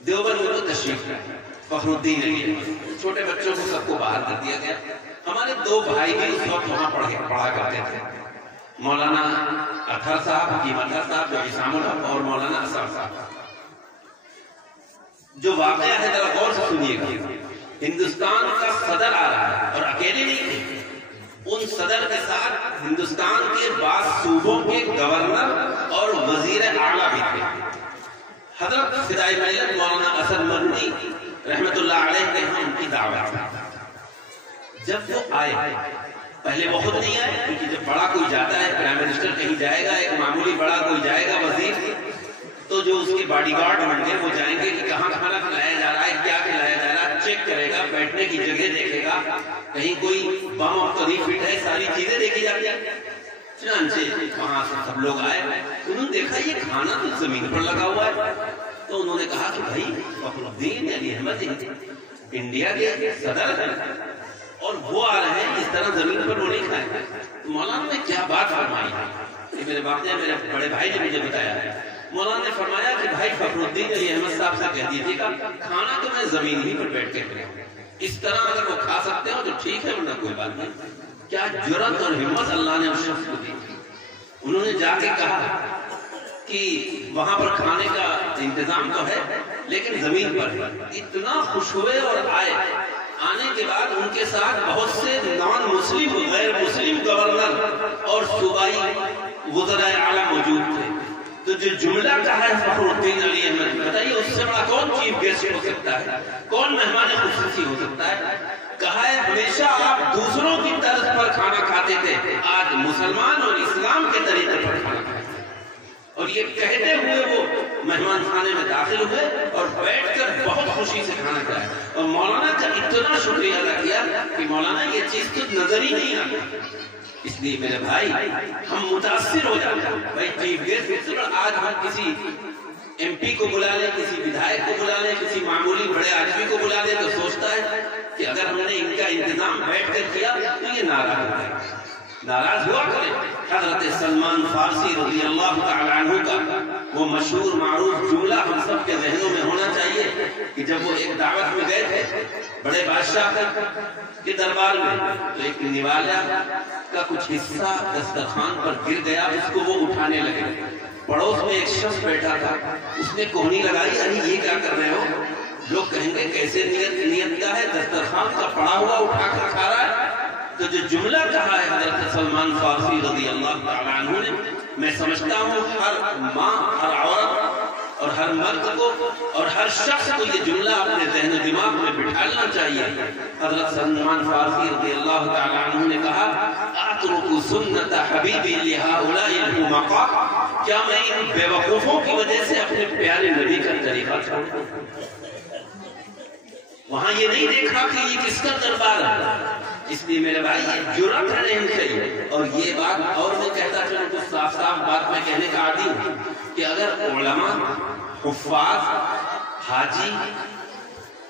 دیوبند میں تو تشریف لائے فخر الدین علی احمد، چھوٹے بچوں کو سب کو باہر کر دیا گیا۔ ہمارے 2 بھائی بھی اس وقت وہاں پڑھا کرتے تھے، مولانا اطہر صاحب، حکیم اطہر صاحب جو اسام الحق، اور مولانا اثر صاحب۔ جو واقعہ ہے ذرا غور سے سنیے گا، ہندوستان کا صدر آ رہا ہے اور اکیلے نہیں تھے، ان صدر کے ساتھ ہندوستان کے بعض صوبوں کے گورنر اور وزیر اعلیٰ بھی تھے۔ حضرت فدائے ملت مولانا اسد مدنی رحمت اللہ علیہ کے ہم ان کی دعوت تھی۔ جب وہ آئے، پہلے بہت نہیں آئے، کیونکہ جب بڑا کوئی جاتا ہے، پرائم منسٹر کہیں جائے گا، ایک معمولی بڑا کوئی جائے گا وزیر، تو جو اس کے باڈی گارڈ بن گئے وہ جائیں گے کہ کہاں کھانا کھلایا جا رہا ہے، کیا کھلایا جا رہا ہے، چیک کرے گا، بیٹھنے کی جگہ دیکھے گا، کہیں کوئی بم اور کبھی فٹ ہے، ساری چیزیں دیکھی جاتی ہیں۔ چنانچہ وہاں سے سب لوگ آئے، انہوں نے دیکھا یہ کھانا تو زمین پر لگا ہوا ہے، تو انہوں نے کہا کہ بھائی فخر الدین علی احمد انڈیا کے صدر ہیں اور وہ آ رہے ہیں، اس طرح زمین پر وہ نہیں کھائیں گے۔ مولانا نے کیا بات فرمائی، یہ میرے واقعہ میرے بڑے بھائی نے مجھے بتایا ہے۔ مولانا نے فرمایا کہ بھائی فخر الدین علی احمد صاحب سے کہہ دیجیے گا کھانا تو میں زمین ہی پر بیٹھ کے کھاؤں، اس طرح اگر وہ کھا سکتے ہو تو ٹھیک ہے، ورنہ کوئی بات نہیں۔ کیا جرأت اور ہمت اللہ نے اس شخص کو دی تھی۔ انہوں نے جا کے کہا کہ وہاں پر کھانے کا انتظام تو ہے لیکن زمین پر ہے۔ اتنا خوش ہوئے اور آئے، آنے کے بعد ان کے ساتھ بہت سے نان مسلم غیر مسلم گورنر اور صوبائی وزرائے اعلیٰ موجود تھے۔ تو جو جملہ کہا ہے فخر الدین علی احمد، بتائیے اس سے بڑا کون چیف گیسٹ ہو سکتا ہے، کون مہمان خصوصی ہو سکتا ہے؟ کہا ہے ہمیشہ آپ دوسروں کی طرز پر کھانا کھاتے تھے، آج مسلمان اور اسلام کے طریقے پر کھانا کھاتے ہیں۔ اور یہ کہتے ہوئے وہ مہمان خانے میں داخل ہوئے اور بیٹھ کر بہت خوشی سے کھانا کھایا اور مولانا کا اتنا شکریہ ادا کیا کہ مولانا یہ چیز تو نظر ہی نہیں آتی. اس لیے میرے بھائی ہم متاثر ہو جاتے ہیں. بھائی چیف گیسٹ آج ہم کسی ایم پی کو بلا لیں, کسی ودھائک کو بلا لیں, کسی معمولی بڑے آدمی کو بلا لیں تو سوچتا ہے کہ اگر ہم نے ان کا انتظام بیٹھ کر کیا تو یہ ناراض ہو جائے گا. ناراض ہوا کرے. حضرت سلمان فارسی رضی اللہ تعالیٰ عنہ کا وہ مشہور معروف جملہ ہم سب کے ذہنوں میں ہونا چاہیے کہ جب وہ ایک دعوت میں گئے تھے بڑے بادشاہ کے دربار میں, تو ایک نوالا کا کچھ حصہ دسترخوان پر گر گیا, اس کو وہ اٹھانے لگے. پڑوس میں ایک شخص بیٹھا تھا, اس نے کوہنی لگائی, ارے یہ کیا کر رہے ہو؟ لوگ کہیں گے کیسے نیت کا ہے, دسترخوان کا پڑا ہوا اٹھا کر کھا رہا ہے. تو جو جملہ کہا ہے حضرت سلمان فارسی رضی اللہ تعالیٰ عنہ نے, میں سمجھتا ہوں ہر ماں, ہر عورت اور ہر مرد کو اور ہر شخص کو یہ جملہ اپنے ذہن و دماغ میں بٹھالنا چاہیے. حضرت سلمان فارسی رضی اللہ تعالیٰ عنہ نے کہا اترک سنت حبیبی لہؤلاء الحمقاء, کیا میں ان بے وقوفوں کی وجہ سے اپنے پیارے نبی کا طریقہ چھوڑ دوں؟ وہاں یہ نہیں دیکھا کہ یہ کس کا دربار ہے. اس لیے میرے بھائی یہ جرأت رہنی چاہیے. اور یہ بات اور میں کہتا چلوں تو صاف صاف بات میں کہنے کا عادی ہوں کہ اگر علماء, حفاظ, حاجی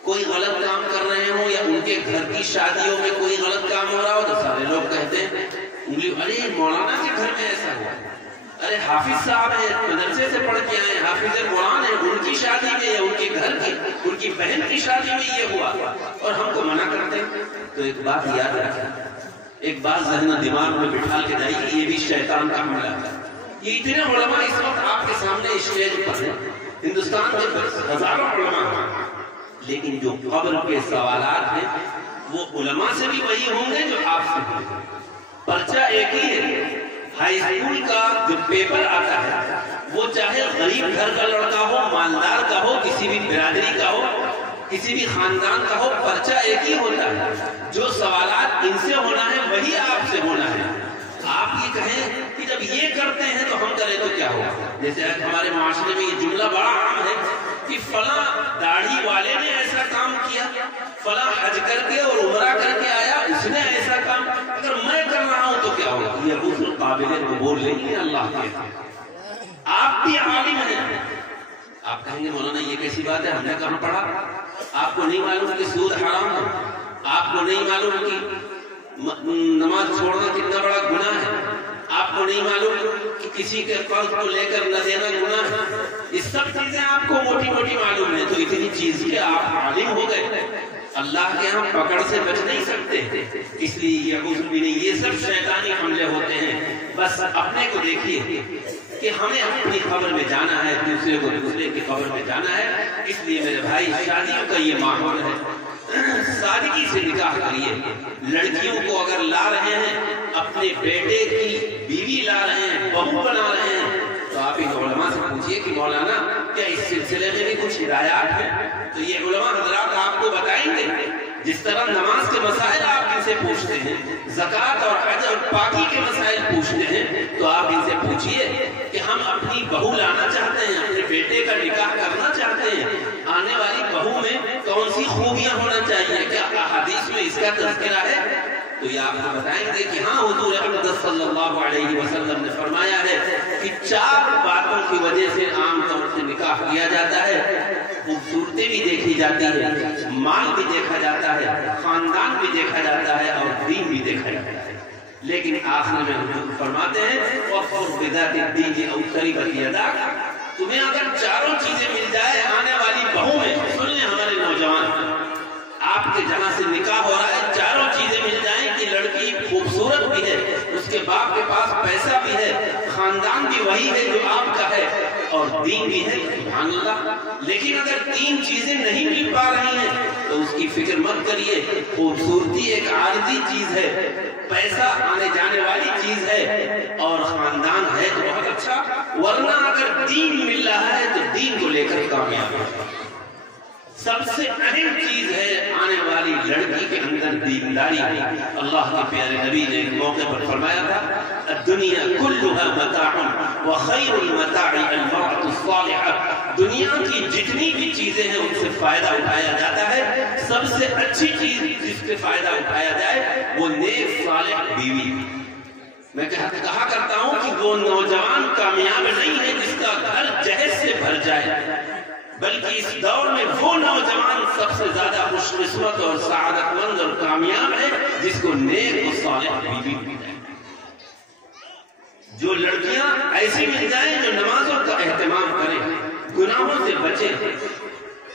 کوئی غلط کام کر رہے ہوں یا ان کے گھر کی شادیوں میں کوئی غلط کام ہو رہا ہو تو سارے لوگ کہتے ہیں انگلی, ارے مولانا کے گھر میں ایسا ہوا, ارے حافظ صاحب ہیں مدرسے سے پڑھ کے آئے, حافظ قرآن ہیں, ان کی شادی میں یا ان کے گھر کی, ان کی بہن کی شادی میں یہ ہوا اور ہم کو منع کرتے ہیں. تو ایک بات یاد رکھیں, ایک بات ذہن و دماغ میں بٹھا کے جائیے کہ یہ بھی شیطان کا حملہ ہے. یہ اتنے علماء اس وقت آپ کے سامنے اسٹیج پر ہیں, ہندوستان کے ہزاروں علماء ہیں, لیکن جو قبر کے سوالات ہیں وہ علماء سے بھی وہی ہوں گے جو آپ سے ہوں گے. پرچہ ایک ہی ہے. ہائی اسکول کا جو پیپر آتا ہے وہ چاہے غریب گھر کا لڑکا ہو, مالدار کا ہو, کسی بھی برادری کا ہو, کسی بھی خاندان کا ہو, پرچہ ایک ہی ہوتا ہے. جو سوالات ان سے ہونا ہے وہی آپ سے ہونا ہے. آپ یہ کہیں کہ جب یہ کرتے ہیں تو ہم کریں تو کیا ہوگا. جیسے آج ہمارے معاشرے میں یہ جملہ بڑا عام ہے کہ فلاں داڑھی والے نے ایسا کام کیا, فلاں حج کر کے اور عمرہ کر کے آیا, اس نے ایسا کام, اگر میں کر رہا ہوں تو کیا ہوگا. یہ غسل قابل قبول نہیں ہے اللہ کے. آپ بھی عالم ہیں, آپ کہیں گے مولانا یہ کیسی بات ہے, ہم نے کہاں پڑھا. آپ کو نہیں معلوم کہ سود حرام ہے, آپ کو نہیں معلوم کہ نماز چھوڑنا کتنا بڑا گناہ ہے, آپ کو نہیں معلوم کہ کسی کے قرض کو لے کر نہ دینا گناہ ہے. یہ سب چیزیں آپ کو موٹی موٹی معلوم ہیں, تو اتنی چیز کے آپ عالم ہو گئے. اللہ کے ہاں پکڑ سے بچ نہیں سکتے, اس لیے یہ غسل بھی نہیں. یہ سب شیطانی حملے ہوتے ہیں. بس اپنے کو دیکھیے کہ ہمیں اپنی قبر میں جانا ہے, دوسرے کو دوسرے کی قبر میں جانا ہے. اس لیے میرے بھائی شادیوں کا یہ ماحول ہے, سادگی سے نکاح کریے. لڑکیوں کو اگر لا رہے ہیں, اپنے بیٹے کی بیوی لا رہے ہیں, بہو بنا رہے ہیں, تو آپ ان علماء سے پوچھئے کہ مولانا کیا اس سلسلے میں بھی کچھ ہدایات ہیں. تو یہ علماء حضرات آپ کو بتائیں گے. جس طرح نماز کے مسائل آپ ان سے پوچھتے ہیں, زکوٰۃ اور حج اور پاکی کے مسائل پوچھتے ہیں, تو آپ ان سے پوچھئے کہ ہم اپنی بہو لانا چاہتے ہیں, اپنے بیٹے کا نکاح کرنا چاہتے ہیں, آنے والی بہو میں کون سی خوبیاں ہونا چاہیے, کیا احادیث میں اس کا تذکرہ ہے. تو یہ آپ کو بتائیں گے کہ ہاں حضور اقدس صلی اللہ علیہ وسلم نے فرمایا ہے کہ 4 باتوں کی وجہ سے عام طور سے نکاح کیا جاتا ہے. خوبصورتی بھی دیکھی جاتی ہے, مال بھی دیکھا جاتا ہے, خاندان بھی دیکھا جاتا ہے, اور دین بھی دیکھا جاتا ہے. لیکن آخر میں حضور فرماتے ہیں وَفْرُ بِذَاتِ الدِّينِ أَوْ تَرِبَتْ يَدَاكَ, تمہیں اگر 4 چیزیں مل جائے آنے والی بہو میں. سن لیں ہمارے نوجوان, آپ کے جہاں سے نکاح ہو رہا ہے 4 چیزیں مل جائیں کہ لڑکی خوبصورت بھی ہے, اس کے باپ کے پاس پیسہ بھی ہے, خاندان بھی وہی ہے جو آپ کا ہے, اور دین بھی ہے, سبحان اللہ. لیکن اگر 3 چیزیں نہیں مل پا رہی ہیں تو اس کی فکر مت کریے. خوبصورتی ایک عارضی چیز ہے, پیسہ آنے جانے والی چیز ہے, اور خاندان ہے تو بہت اچھا, ورنہ اگر دین مل رہا ہے تو دین کو لے کر کامیاب ہے. سب سے اہم چیز ہے آنے والی لڑکی کے اندر دینداری۔ اللہ کے پیارے نبی نے ایک موقع پر فرمایا تھا الدنیا کلها متاع وخیر المتاع المرأة الصالحة، دنیا کی جتنی بھی چیزیں ہیں ان سے فائدہ اٹھایا جاتا ہے، سب سے اچھی چیز جس سے فائدہ اٹھایا جائے وہ نیک صالح بیوی۔ میں کہا کرتا ہوں کہ وہ نوجوان کامیاب نہیں ہے جس کا گھر جہیز سے بھر جائے، بلکہ اس دور میں وہ نوجوان سب سے زیادہ خوش قسمت اور سعادت مند اور کامیاب ہے جس کو نیک و صالح بیوی مل جائے۔ جو لڑکیاں ایسی مل جائیں جو نمازوں کا اہتمام کریں، گناہوں سے بچیں،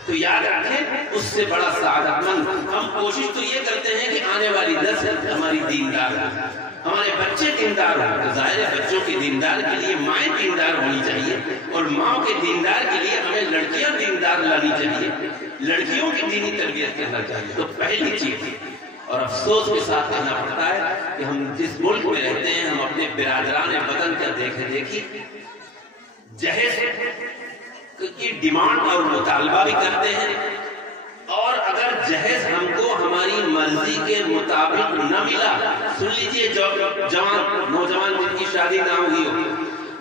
تو یاد رکھیں اس سے بڑا سعادت مند۔ ہم کوشش تو یہ کرتے ہیں کہ آنے والی نسل ہماری دیندار ہو، ہمارے بچے دیندار ہوں، تو ظاہر ہے بچوں کی دیندار کے لیے مائیں دیندار ہونی چاہیے، اور ماں کے دیندار کے لیے ہمیں لڑکیاں دیندار لانی چاہیے، لڑکیوں کی دینی تربیت کرنا چاہیے۔ تو پہلی چیز، اور افسوس کے ساتھ کہنا پڑتا ہے کہ ہم جس ملک میں رہتے ہیں ہم اپنے برادران وطن کا دیکھی جہیز کی ڈیمانڈ اور مطالبہ بھی کرتے ہیں، اور اگر جہیز ہم کو ہماری مرضی کے مطابق نہ ملا، سن لیجئے نوجوان جن کی شادی نہ ہوئی ہو،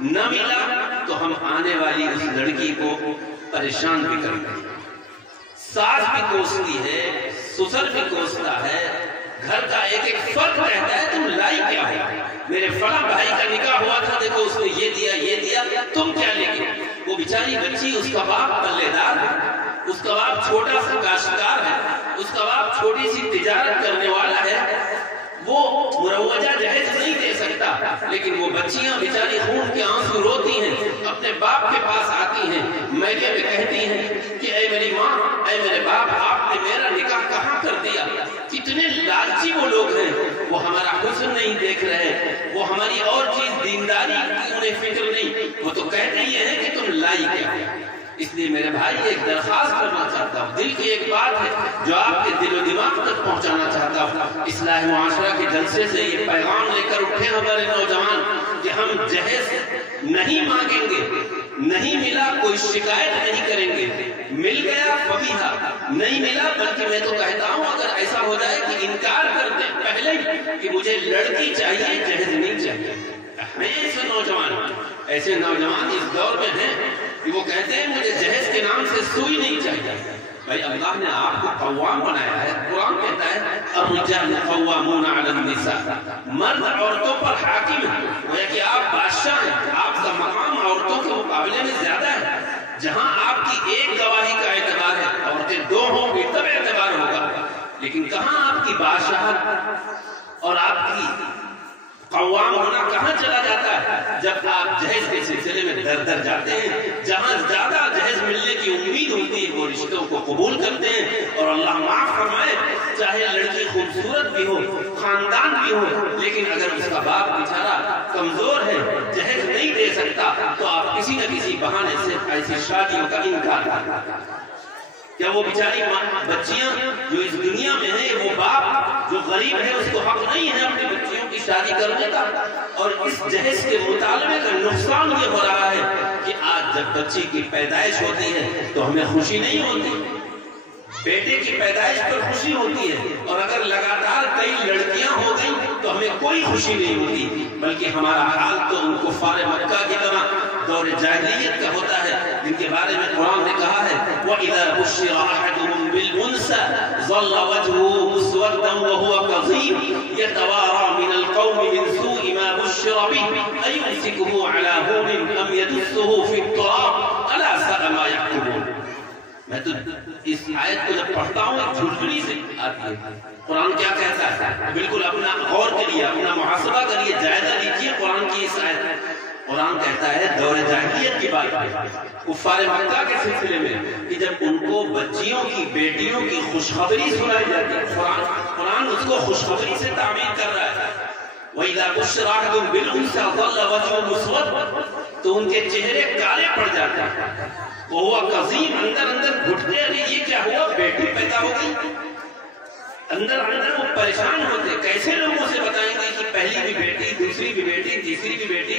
نہ ملا تو ہم آنے والی اس لڑکی کو پریشان بھی کرتے ہیں۔ ساس بھی کوستی ہے، سسر بھی کوستا ہے، گھر کا ایک ایک فرد رہتا ہے تم لائی کیا ہو؟ میرے فلاں بھائی کا نکاح ہوا تھا، دیکھو اس نے یہ دیا، تم کیا لے گئے؟ وہ بیچاری بچی، اس کا باپ پلے دار ہے، اس کا باپ چھوٹا سا کاشتکار ہے، اس کا باپ چھوٹی سی تجارت کرنے والا ہے، وہ مروجہ جہیز نہیں دے سکتا، لیکن وہ بچیاں بیچاری خون کے آنسو روتی ہیں، اپنے باپ کے پاس آتی ہیں، میکے میں کہتی ہیں کہ اے میری ماں، اے میرے باپ، آپ نے میرا نکاح کہاں کر دیا؟ کتنے لالچی وہ لوگ ہیں، وہ ہمارا حسن نہیں دیکھ رہے، وہ ہماری اور چیز دینداری کی انہیں فکر نہیں، وہ تو کہتے یہ ہیں کہ تم لائی کیا ہے۔ اس لیے میرے بھائی ایک درخواست کرنا چاہتا ہوں، دل کی ایک بات ہے جو آپ کے دل و دماغ تک پہنچانا چاہتا ہوں۔ اصلاح معاشرہ کے جلسے سے یہ پیغام لے کر اٹھے ہمارے نوجوان کہ ہم جہیز نہیں مانگیں گے، نہیں ملا کوئی شکایت نہیں کریں گے، مل گیا فبیہا، نہیں ملا بلکہ میں تو کہتا ہوں اگر ایسا ہو جائے کہ انکار کر دیں پہلے کہ مجھے لڑکی چاہیے جہیز نہیں چاہیے۔ ایسے نوجوان اس دور میں ہیں کہ وہ کہتے ہیں مجھے جہیز کے نام سے سوئی نہیں چاہیے۔ بھائی اللہ نے آپ کو قوام بنایا ہے، قرآن کہتا ہے الرجال قوامون علی النساء، مرد عورتوں پر حاکم ہے، گویا کہ آپ بادشاہ ہیں، آپ کا مقام عورتوں کے مقابلے میں زیادہ ہے۔ جہاں آپ کی ایک گواہی کا اعتبار ہے، عورتیں دو ہوں گی تب اعتبار ہوگا، لیکن کہاں آپ کی بادشاہت اور آپ کی قوام ہونا کہاں چلا جاتا ہے؟ جب آپ جہیز کے سلسلے میں در در جاتے ہیں، جہاں زیادہ جہیز ملنے کی امید ہوتی ہے وہ رشتوں کو قبول کرتے ہیں، اور اللہ معاف فرمائے چاہے لڑکی خوبصورت بھی ہو، خاندان بھی ہو، لیکن اگر اس کا باپ بیچارہ کمزور ہے، جہیز نہیں دے سکتا، تو آپ کسی نہ کسی بہانے سے ایسی شادیوں کا انکار کرتے ہیں۔ کیا وہ بیچاری بچیاں جو اس دنیا میں ہیں، وہ باپ جو غریب ہے اس کو حق نہیں ہے اپنی بچیوں کی شادی کرنے کا؟ اور اس جہیز کے مطالبے کا نقصان یہ ہو رہا ہے کہ آج جب بچی کی پیدائش ہوتی ہے تو ہمیں خوشی نہیں ہوتی، بیٹے کی پیدائش پر خوشی ہوتی ہے، اور اگر لگاتار کئی لڑکیاں ہو گئیں تو ہمیں کوئی خوشی نہیں ہوتی، بلکہ ہمارا حال تو ان کفار مکہ کی طرح دور جاہلیت کا ہوتا ہے، جن کے بارے میں قرآن نے کہا ہے وَإِذَا بُشِّرَ أَحَدُهُم بِالْأُنثَىٰ ظَلَّ وَجْهُهُ مُسْوَدًّا وَهُوَ كَظِيمٌ يَتَوَارَىٰ مِنَ الْقَوْمِ مِنْ سُوءِ مَا بُشِّرَ بِهِ أَيُمْسِكُهُ عَلَىٰ هُونٍ أَمْ يَدُسُّهُ فِي التُّرَابِ أَلَا سَاءَ مَا يَحْكُمُونَ۔ میں تو اس آیت کو جب پڑھتا ہوں ایک جھلجھلی سے آتی ہے، قرآن کیا کہتا ہے؟ بالکل اپنا غور کریے، اپنا محاسبہ کریے، جائزہ لیجیے قرآن کی اس آیت۔ قرآن کہتا ہے دور جاہلیت کی بات کفار مکہ کے سلسلے میں کہ جب ان کو بچیوں کی، بیٹیوں کی خوشخبری سنائی جاتی ہے، قرآن اس کو خوشخبری سے تعبیر کر رہا ہے۔ وَإِذَا بُشِّرَ أَحَدُهُم بِالْأُنثَىٰ ظَلَّ وَجْهُهُ مُسْوَدًّا، تو ان کے چہرے کالے پڑ جاتے ہیں، وہ قزیم، اندر گھٹتے ہیں، یہ کیا ہوا؟ بیٹی پیدا ہو گئی۔ اندر وہ پریشان ہوتے، کیسے لوگوں سے بتائیں گے کہ پہلی بھی بیٹی، دوسری بھی بیٹی، تیسری بھی بیٹی؟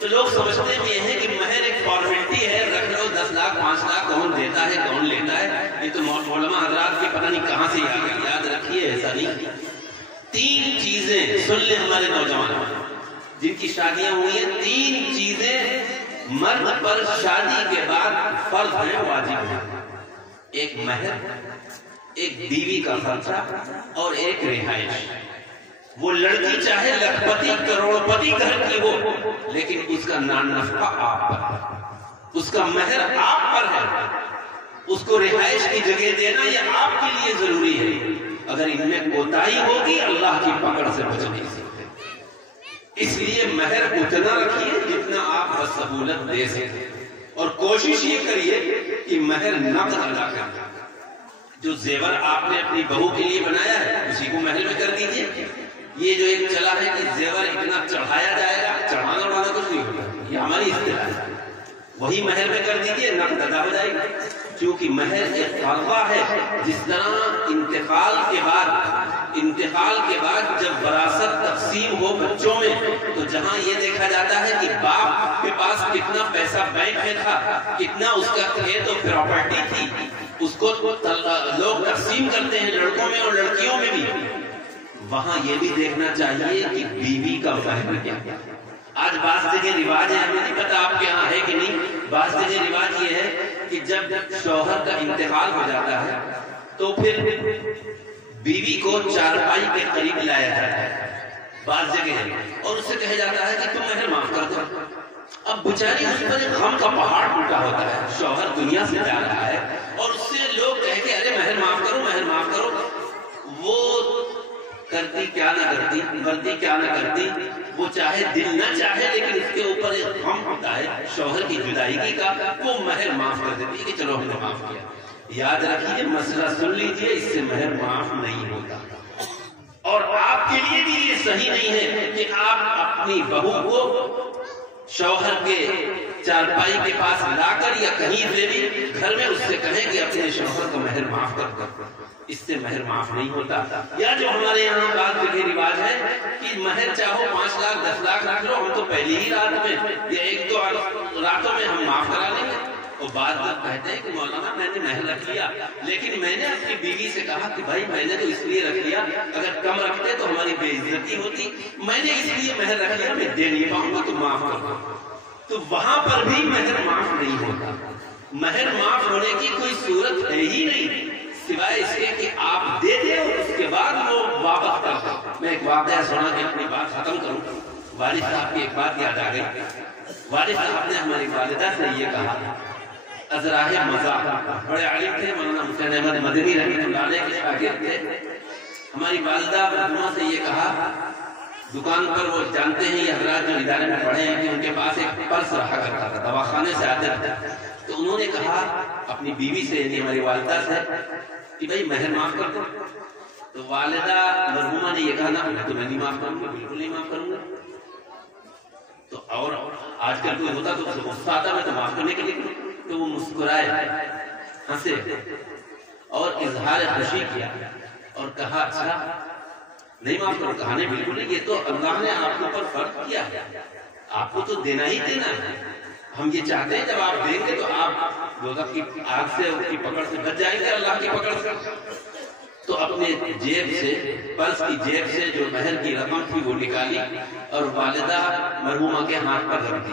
تو لوگ سمجھتے بھی ہیں کہ مہر ایک فارمیلٹی ہے، رکھ لو 10 لاکھ 5 لاکھ، کون دیتا ہے کون لیتا ہے، یہ تو علماء حضرات کی پتہ نہیں کہاں سے یاد رکھیے، ایسا نہیں۔ 3 چیزیں سن لیں ہمارے نوجوان جن کی شادیاں ہوئی ہیں، 3 چیزیں مرد پر شادی کے بعد فرض ہیں، واجب ہیں۔ ایک مہر، ایک بیوی کا خرچہ اور ایک رہائش۔ وہ لڑکی چاہے لکھپتی کروڑپتی گھر کی ہو، لیکن اس کا نان نفقہ آپ پر ہے، اس کا مہر آپ پر ہے، اس کو رہائش کی جگہ دینا یہ آپ کے لیے ضروری ہے۔ اگر ان میں کوتاہی ہوگی اللہ کی پکڑ سے بچ نہیں سکتے، اس لیے مہر اتنا رکھیے جتنا آپ بسہولت دے سکتے، اور کوشش یہ کریے کہ مہر نقد ادا کریں۔ جو زیور آپ نے اپنی بہو کے لیے بنایا ہے اسی کو مہر میں کر دیجیے۔ یہ جو ایک چلا ہے کہ زیور اتنا چڑھایا جائے گا، چڑھانا اڑانا کچھ نہیں ہوگا، یہ ہماری اصطلاح ہے، وہی مہر میں کر دیجیے، نقد ادا ہو جائے گا۔ کیونکہ مہر ایک فرضہ ہے، جس طرح انتقال کے بعد جب وراثت تقسیم ہو بچوں میں، تو جہاں یہ دیکھا جاتا ہے کہ باپ کے پاس کتنا پیسہ بینک میں تھا، کتنا اس کا کھیت اور پراپرٹی تھی، اس کو لوگ تقسیم کرتے ہیں لڑکوں میں اور لڑکیوں میں بھی، وہاں یہ بھی دیکھنا چاہیے کہ بیوی کا مہر کیا۔ آج بعض جگہ رواج ہے، ہمیں نہیں پتا آپ کے ہاں ہے کہ نہیں، بعض جگہ رواج یہ ہے کہ جب شوہر کا انتقال ہو جاتا ہے تو پھر بیوی کو چارپائی کے قریب لایا جاتا ہے بعض جگہ، اور اس سے کہا جاتا ہے کہ تم مہر معاف کر دو۔ اب بیچاری اس پر ایک غم کا پہاڑ ٹوٹا ہوتا ہے، شوہر دنیا سے جا رہا ہے، اور اس سے لوگ کہہ کے ارے مہر معاف کرو مہر معاف کرو، وہ کرتی کیا نہ کرتی، غلطی کیا نہ کرتی، وہ چاہے دل نہ چاہے لیکن اس کے اوپر ایک غم ہوتا ہے شوہر کی جدائیگی کا، وہ مہر معاف کر دیتی ہے کہ چلو ہم نے معاف کیا۔ یاد رکھیے، مسئلہ سن لیجئے، اس سے مہر معاف نہیں ہوتا، اور آپ کے لیے بھی یہ صحیح نہیں ہے کہ آپ اپنی بہو کو شوہر کے چارپائی کے پاس لا کر یا کہیں سے بھی گھر میں اس سے کہیں کہ اپنے شوہر کو مہر معاف کر دو، اس سے مہر معاف نہیں ہوتا۔ یا جو ہمارے یہاں بعض جگہ رواج ہے کہ مہر چاہو 5 لاکھ 10 لاکھ رکھ لو، ہم تو پہلی ہی رات میں یا 1-2 راتوں میں ہم معاف کرا لیں گے۔ اور بعض لوگ کہتے ہیں کہ مولانا میں نے مہر رکھ لیا، لیکن میں نے اپنی بیوی سے کہا کہ بھائی میں نے تو اس لیے رکھ لیا، اگر کم رکھتے تو ہماری بے عزتی ہوتی، میں نے اس لیے مہر رکھ لیا، میں دے نہیں پاؤں گا تو معاف کر دو، تو وہاں پر بھی مہر معاف نہیں ہوتا۔ مہر معاف ہونے کی کوئی صورت ہے ہی نہیں سوائے اس کے کہ آپ دے دیں اور اس کے بعد وہ واپس کر دیں۔ میں ایک واقعہ سنا کے اپنی بات ختم کروں۔ والد صاحب کی ایک بات یاد آ گئی۔ والد صاحب نے ہماری والدہ سے یہ کہا، ازراہ مزاح، بڑے عالم تھے، مولانا حسین احمد مدنی رحمۃ اللہ علیہ کے شاگرد تھے۔ ہماری والدہ مرحومہ سے یہ کہا، دکان پر وہ جانتے ہیں یہ حضرات جو ادارے میں پڑھے ہیں کہ ان کے پاس ایک پرس رہا کرتا تھا، دواخانے سے آتے تھے، تو انہوں نے کہا اپنی بیوی سے یعنی ہماری والدہ سے کہ بھائی مہر معاف کر دو۔ تو والدہ مرحومہ نے یہ کہا نہ تو میں نہیں معاف کروں گا، بالکل نہیں معاف کروں گا۔ تو اور آج کل کوئی ہوتا تو غصہ آتا میں تو معاف کرنے کے لیے، تو وہ مسکرائے، ہنسے اور اظہار خوشی کیا اور کہا اچھا نہیں معاف کرو۔ کہا نہیں بالکل نہیں، یہ تو اللہ نے آپ کے اوپر فرض کیا ہے، آپ کو تو دینا ہی دینا ہے۔ ہم یہ چاہتے ہیں جب آپ دیں گے تو آپ دوزخ کی آگ سے اس کی پکڑ سے بچ جائیں گے، اللہ کی پکڑ سے۔ تو اپنے جیب سے، پرس کی جیب سے جو مہر کی رقم تھی وہ نکالی اور والدہ مرحومہ کے ہاتھ پر رکھ دی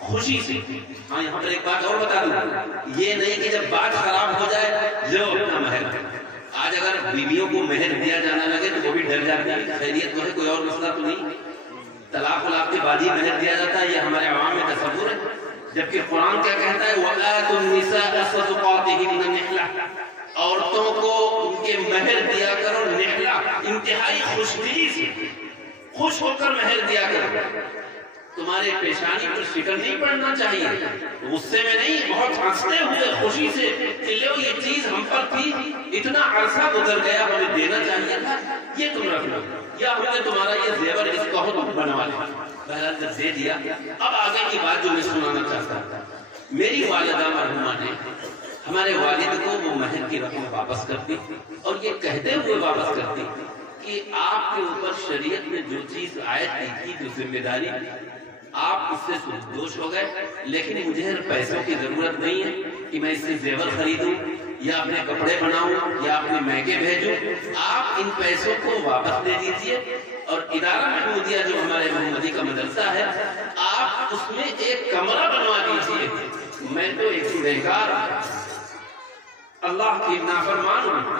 خوشی سے۔ ہاں یہاں پر ایک بات اور بتا دوں، یہ نہیں کہ جب بات خراب ہو جائے لو اپنا مہر۔ آج اگر بیویوں کو مہر دیا جانا لگے تو وہ بھی ڈر جاتی ہے، خیریت تو ہے، کوئی اور مسئلہ تو نہیں۔ طلاق کے بعد ہی مہر دیا جاتا ہے، یہ ہمارے عوام میں تصور ہے، جبکہ قرآن کیا کہتا ہے وَآتُوا النِّسَاءَ صَدُقَاتِهِنَّ نِحْلَةً، عورتوں کو ان کے مہر دیا کرو نحلہ، انتہائی خوش دلی سے، خوش ہو کر مہر دیا کرو۔ تمہارے پیشانی پر فکر نہیں پڑنا چاہیے، غصے میں نہیں، بہت ہنستے ہوئے خوشی سے کہ لو یہ چیز ہم پر تھی، اتنا عرصہ گزر گیا، ہمیں دینا چاہیے تھا، یہ تم رکھ لو، یا ہم نے تمہارا یہ زیور اس کو تم بنوا لیں۔ بہرحال جب دے دیا، اب آگے کی بات جو میں سنانا چاہتا ہوں، میری والدہ مرحومہ نے ہمارے والد کو وہ مہر کی رقم واپس کرتی اور یہ کہتے ہوئے واپس کرتی کہ آپ کے اوپر شریعت میں جو چیز عائد کی تھی، جو ذمہ داری آپ اس سے دوش ہو گئے، لیکن مجھے پیسوں کی ضرورت نہیں ہے کہ میں اس سے زیور خریدوں یا اپنے کپڑے بناؤں یا اپنے میکے بھیجوں۔ آپ ان پیسوں کو واپس دے دیجئے اور ادارہ محمودیہ جو ہمارے محمدی کا مدرسہ ہے، آپ اس میں ایک کمرہ بنوا دیجئے۔ میں تو ایک گنہگار اللہ کی نافرمان ہوں،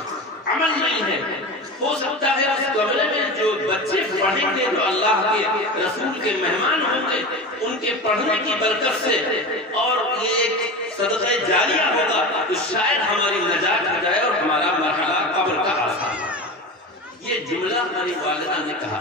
عمل نہیں ہے، ہو سکتا ہے اس کمرے میں جو بچے پڑھیں گے جو اللہ کے رسول کے مہمان ہوں گے، ان کے پڑھنے کی برکت سے اور یہ ایک صدقہ جاریہ ہوگا تو شاید ہماری نجات ہو جائے اور ہمارا مرحلہ قبر کا آسان۔ یہ جملہ ہماری والدہ نے کہا۔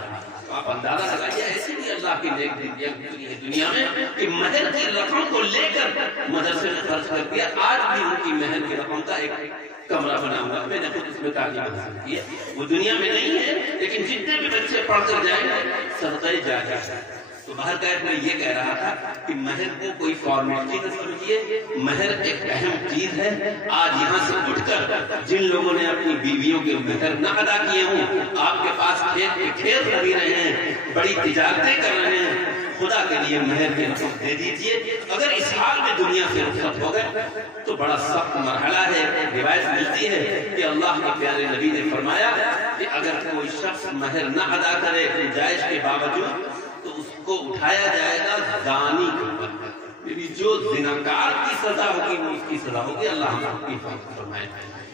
آپ اندازہ لگائیے، ایسی بھی اللہ کی نیک دنیا میں کہ مہر کی رقم کو لے کر مدرسے میں خرچ کر دیا۔ آج بھی ان کی مہر کی رقم کا ایک کمرہ بنا ہوا، میں نے خود اس میں تعلیم حاصل کی ہے۔ وہ دنیا میں نہیں ہے، لیکن جتنے بھی بچے پڑھ کر جائیں گے صدقہ جاریہ ہے۔ تو باہر قید میں یہ کہہ رہا تھا کہ مہر کو کوئی فارمیلٹی نہ سمجھیے، مہر ایک اہم چیز ہے۔ آج یہاں سے اٹھ کر جن لوگوں نے اپنی بیویوں کے مہر نہ ادا کیے ہوں، آپ کے پاس کھیت کے کھیت خرید رہے ہیں، بڑی تجارتیں کر رہے ہیں، خدا کے لیے مہر کی رقم دے دیجئے۔ اگر اس حال میں دنیا سے رخصت ہو گئے تو بڑا سخت مرحلہ ہے۔ روایت ملتی ہے کہ اللہ کے پیارے نبی نے فرمایا کہ اگر کوئی شخص مہر نہ ادا کرے گنجائش کے باوجود تو اس کو اٹھایا جائے گا زانی کے اوپر، جو زناکار کی سزا ہوگی وہ اس کی سزا ہوگی۔ اللہ ہم کی حفاظت فرمائے۔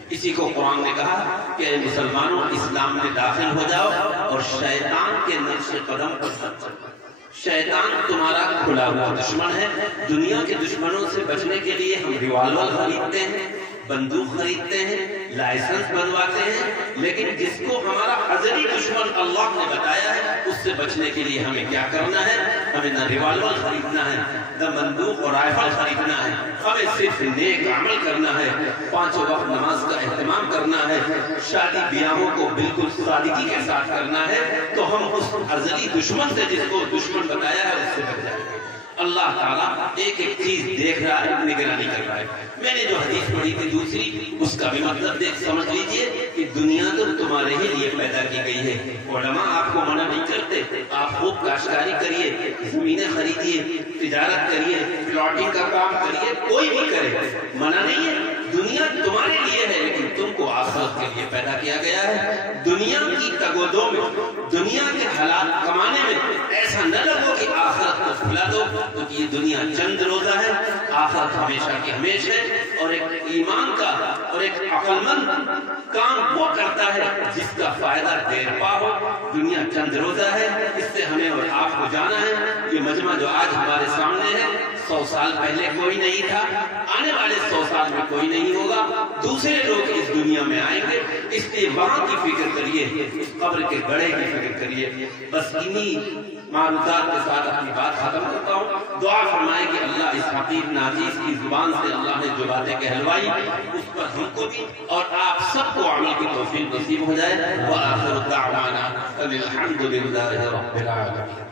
اسی کو قرآن نے کہا کہ اے مسلمانوں، اسلام میں داخل ہو جاؤ اور شیطان کے نقش قدم پر مت چلو۔ شیطان تمہارا کھلا ہوا دشمن ہے۔ دنیا کے دشمنوں سے بچنے کے لیے ہم ریوالور خریدتے ہیں، بندوق خریدتے ہیں، لائسنس بنواتے ہیں، لیکن جس کو ہمارا ازلی دشمن اللہ نے بتایا ہے اس سے بچنے کے لیے ہمیں کیا کرنا ہے؟ ہمیں نہ ریوالور خریدنا ہے، نہ بندوق اور رائفل خریدنا ہے، ہمیں صرف نیک عمل کرنا ہے، 5 وقت نماز کا اہتمام کرنا ہے، شادی بیاہوں کو بالکل سادگی کے ساتھ کرنا ہے، تو ہم اس ازلی دشمن سے جس کو دشمن بتایا ہے اس سے بچ جائیں گے۔ اللہ تعالیٰ ایک ایک چیز دیکھ رہا ہے، نگرانی کر رہا ہے۔ میں نے جو حدیث پڑھی تھی دوسری، اس کا بھی مطلب سمجھ لیجئے کہ دنیا تو تمہارے ہی لیے پیدا کی گئی ہے۔ علماء آپ کو منع نہیں کرتے، آپ خوب کاشتکاری کریے، زمینیں خریدیے، تجارت کریے، پلاٹنگ کا کام کریے، کوئی بھی کرے، منع نہیں ہے۔ دنیا تمہارے لیے ہے لیکن تم کو آخرت کے لیے پیدا کیا گیا ہے۔ دنیا کی تگودوں میں، دنیا کے حلال کمانے میں ایسا نہ لگو کہ آخرت کو بھلا دو، کیونکہ یہ دنیا چند روزہ ہے، آخرت ہمیشہ کی ہمیشہ ہے۔ اور ایک ایمان کا اور ایک عقل مند کام وہ کرتا ہے جس کا فائدہ دیر پا ہو۔ دنیا چند روزہ ہے، اس سے ہمیں اور آپ کو جانا ہے۔ یہ مجمع جو آج ہمارے سامنے ہے، 100 سال پہلے کوئی نہیں تھا، آنے والے 100 سال میں کوئی نہیں ہوگا، دوسرے لوگ اس دنیا میں آئیں گے، اس لیے وہاں کی فکر کریے، اس قبر کے گڑھے کی فکر کریے۔ بس انہی معروضات کے ساتھ اپنی بات ختم کرتا ہوں۔ دعا فرمائے کہ اللہ اس حقیق نازیز کی زبان سے اللہ نے جو باتیں کہلوائی اس پر ہم کو بھی اور آپ سب کو عمل کی توفیق نصیب ہو جائے۔ وآخر دعوانا ان الحمد للہ رب العالمین۔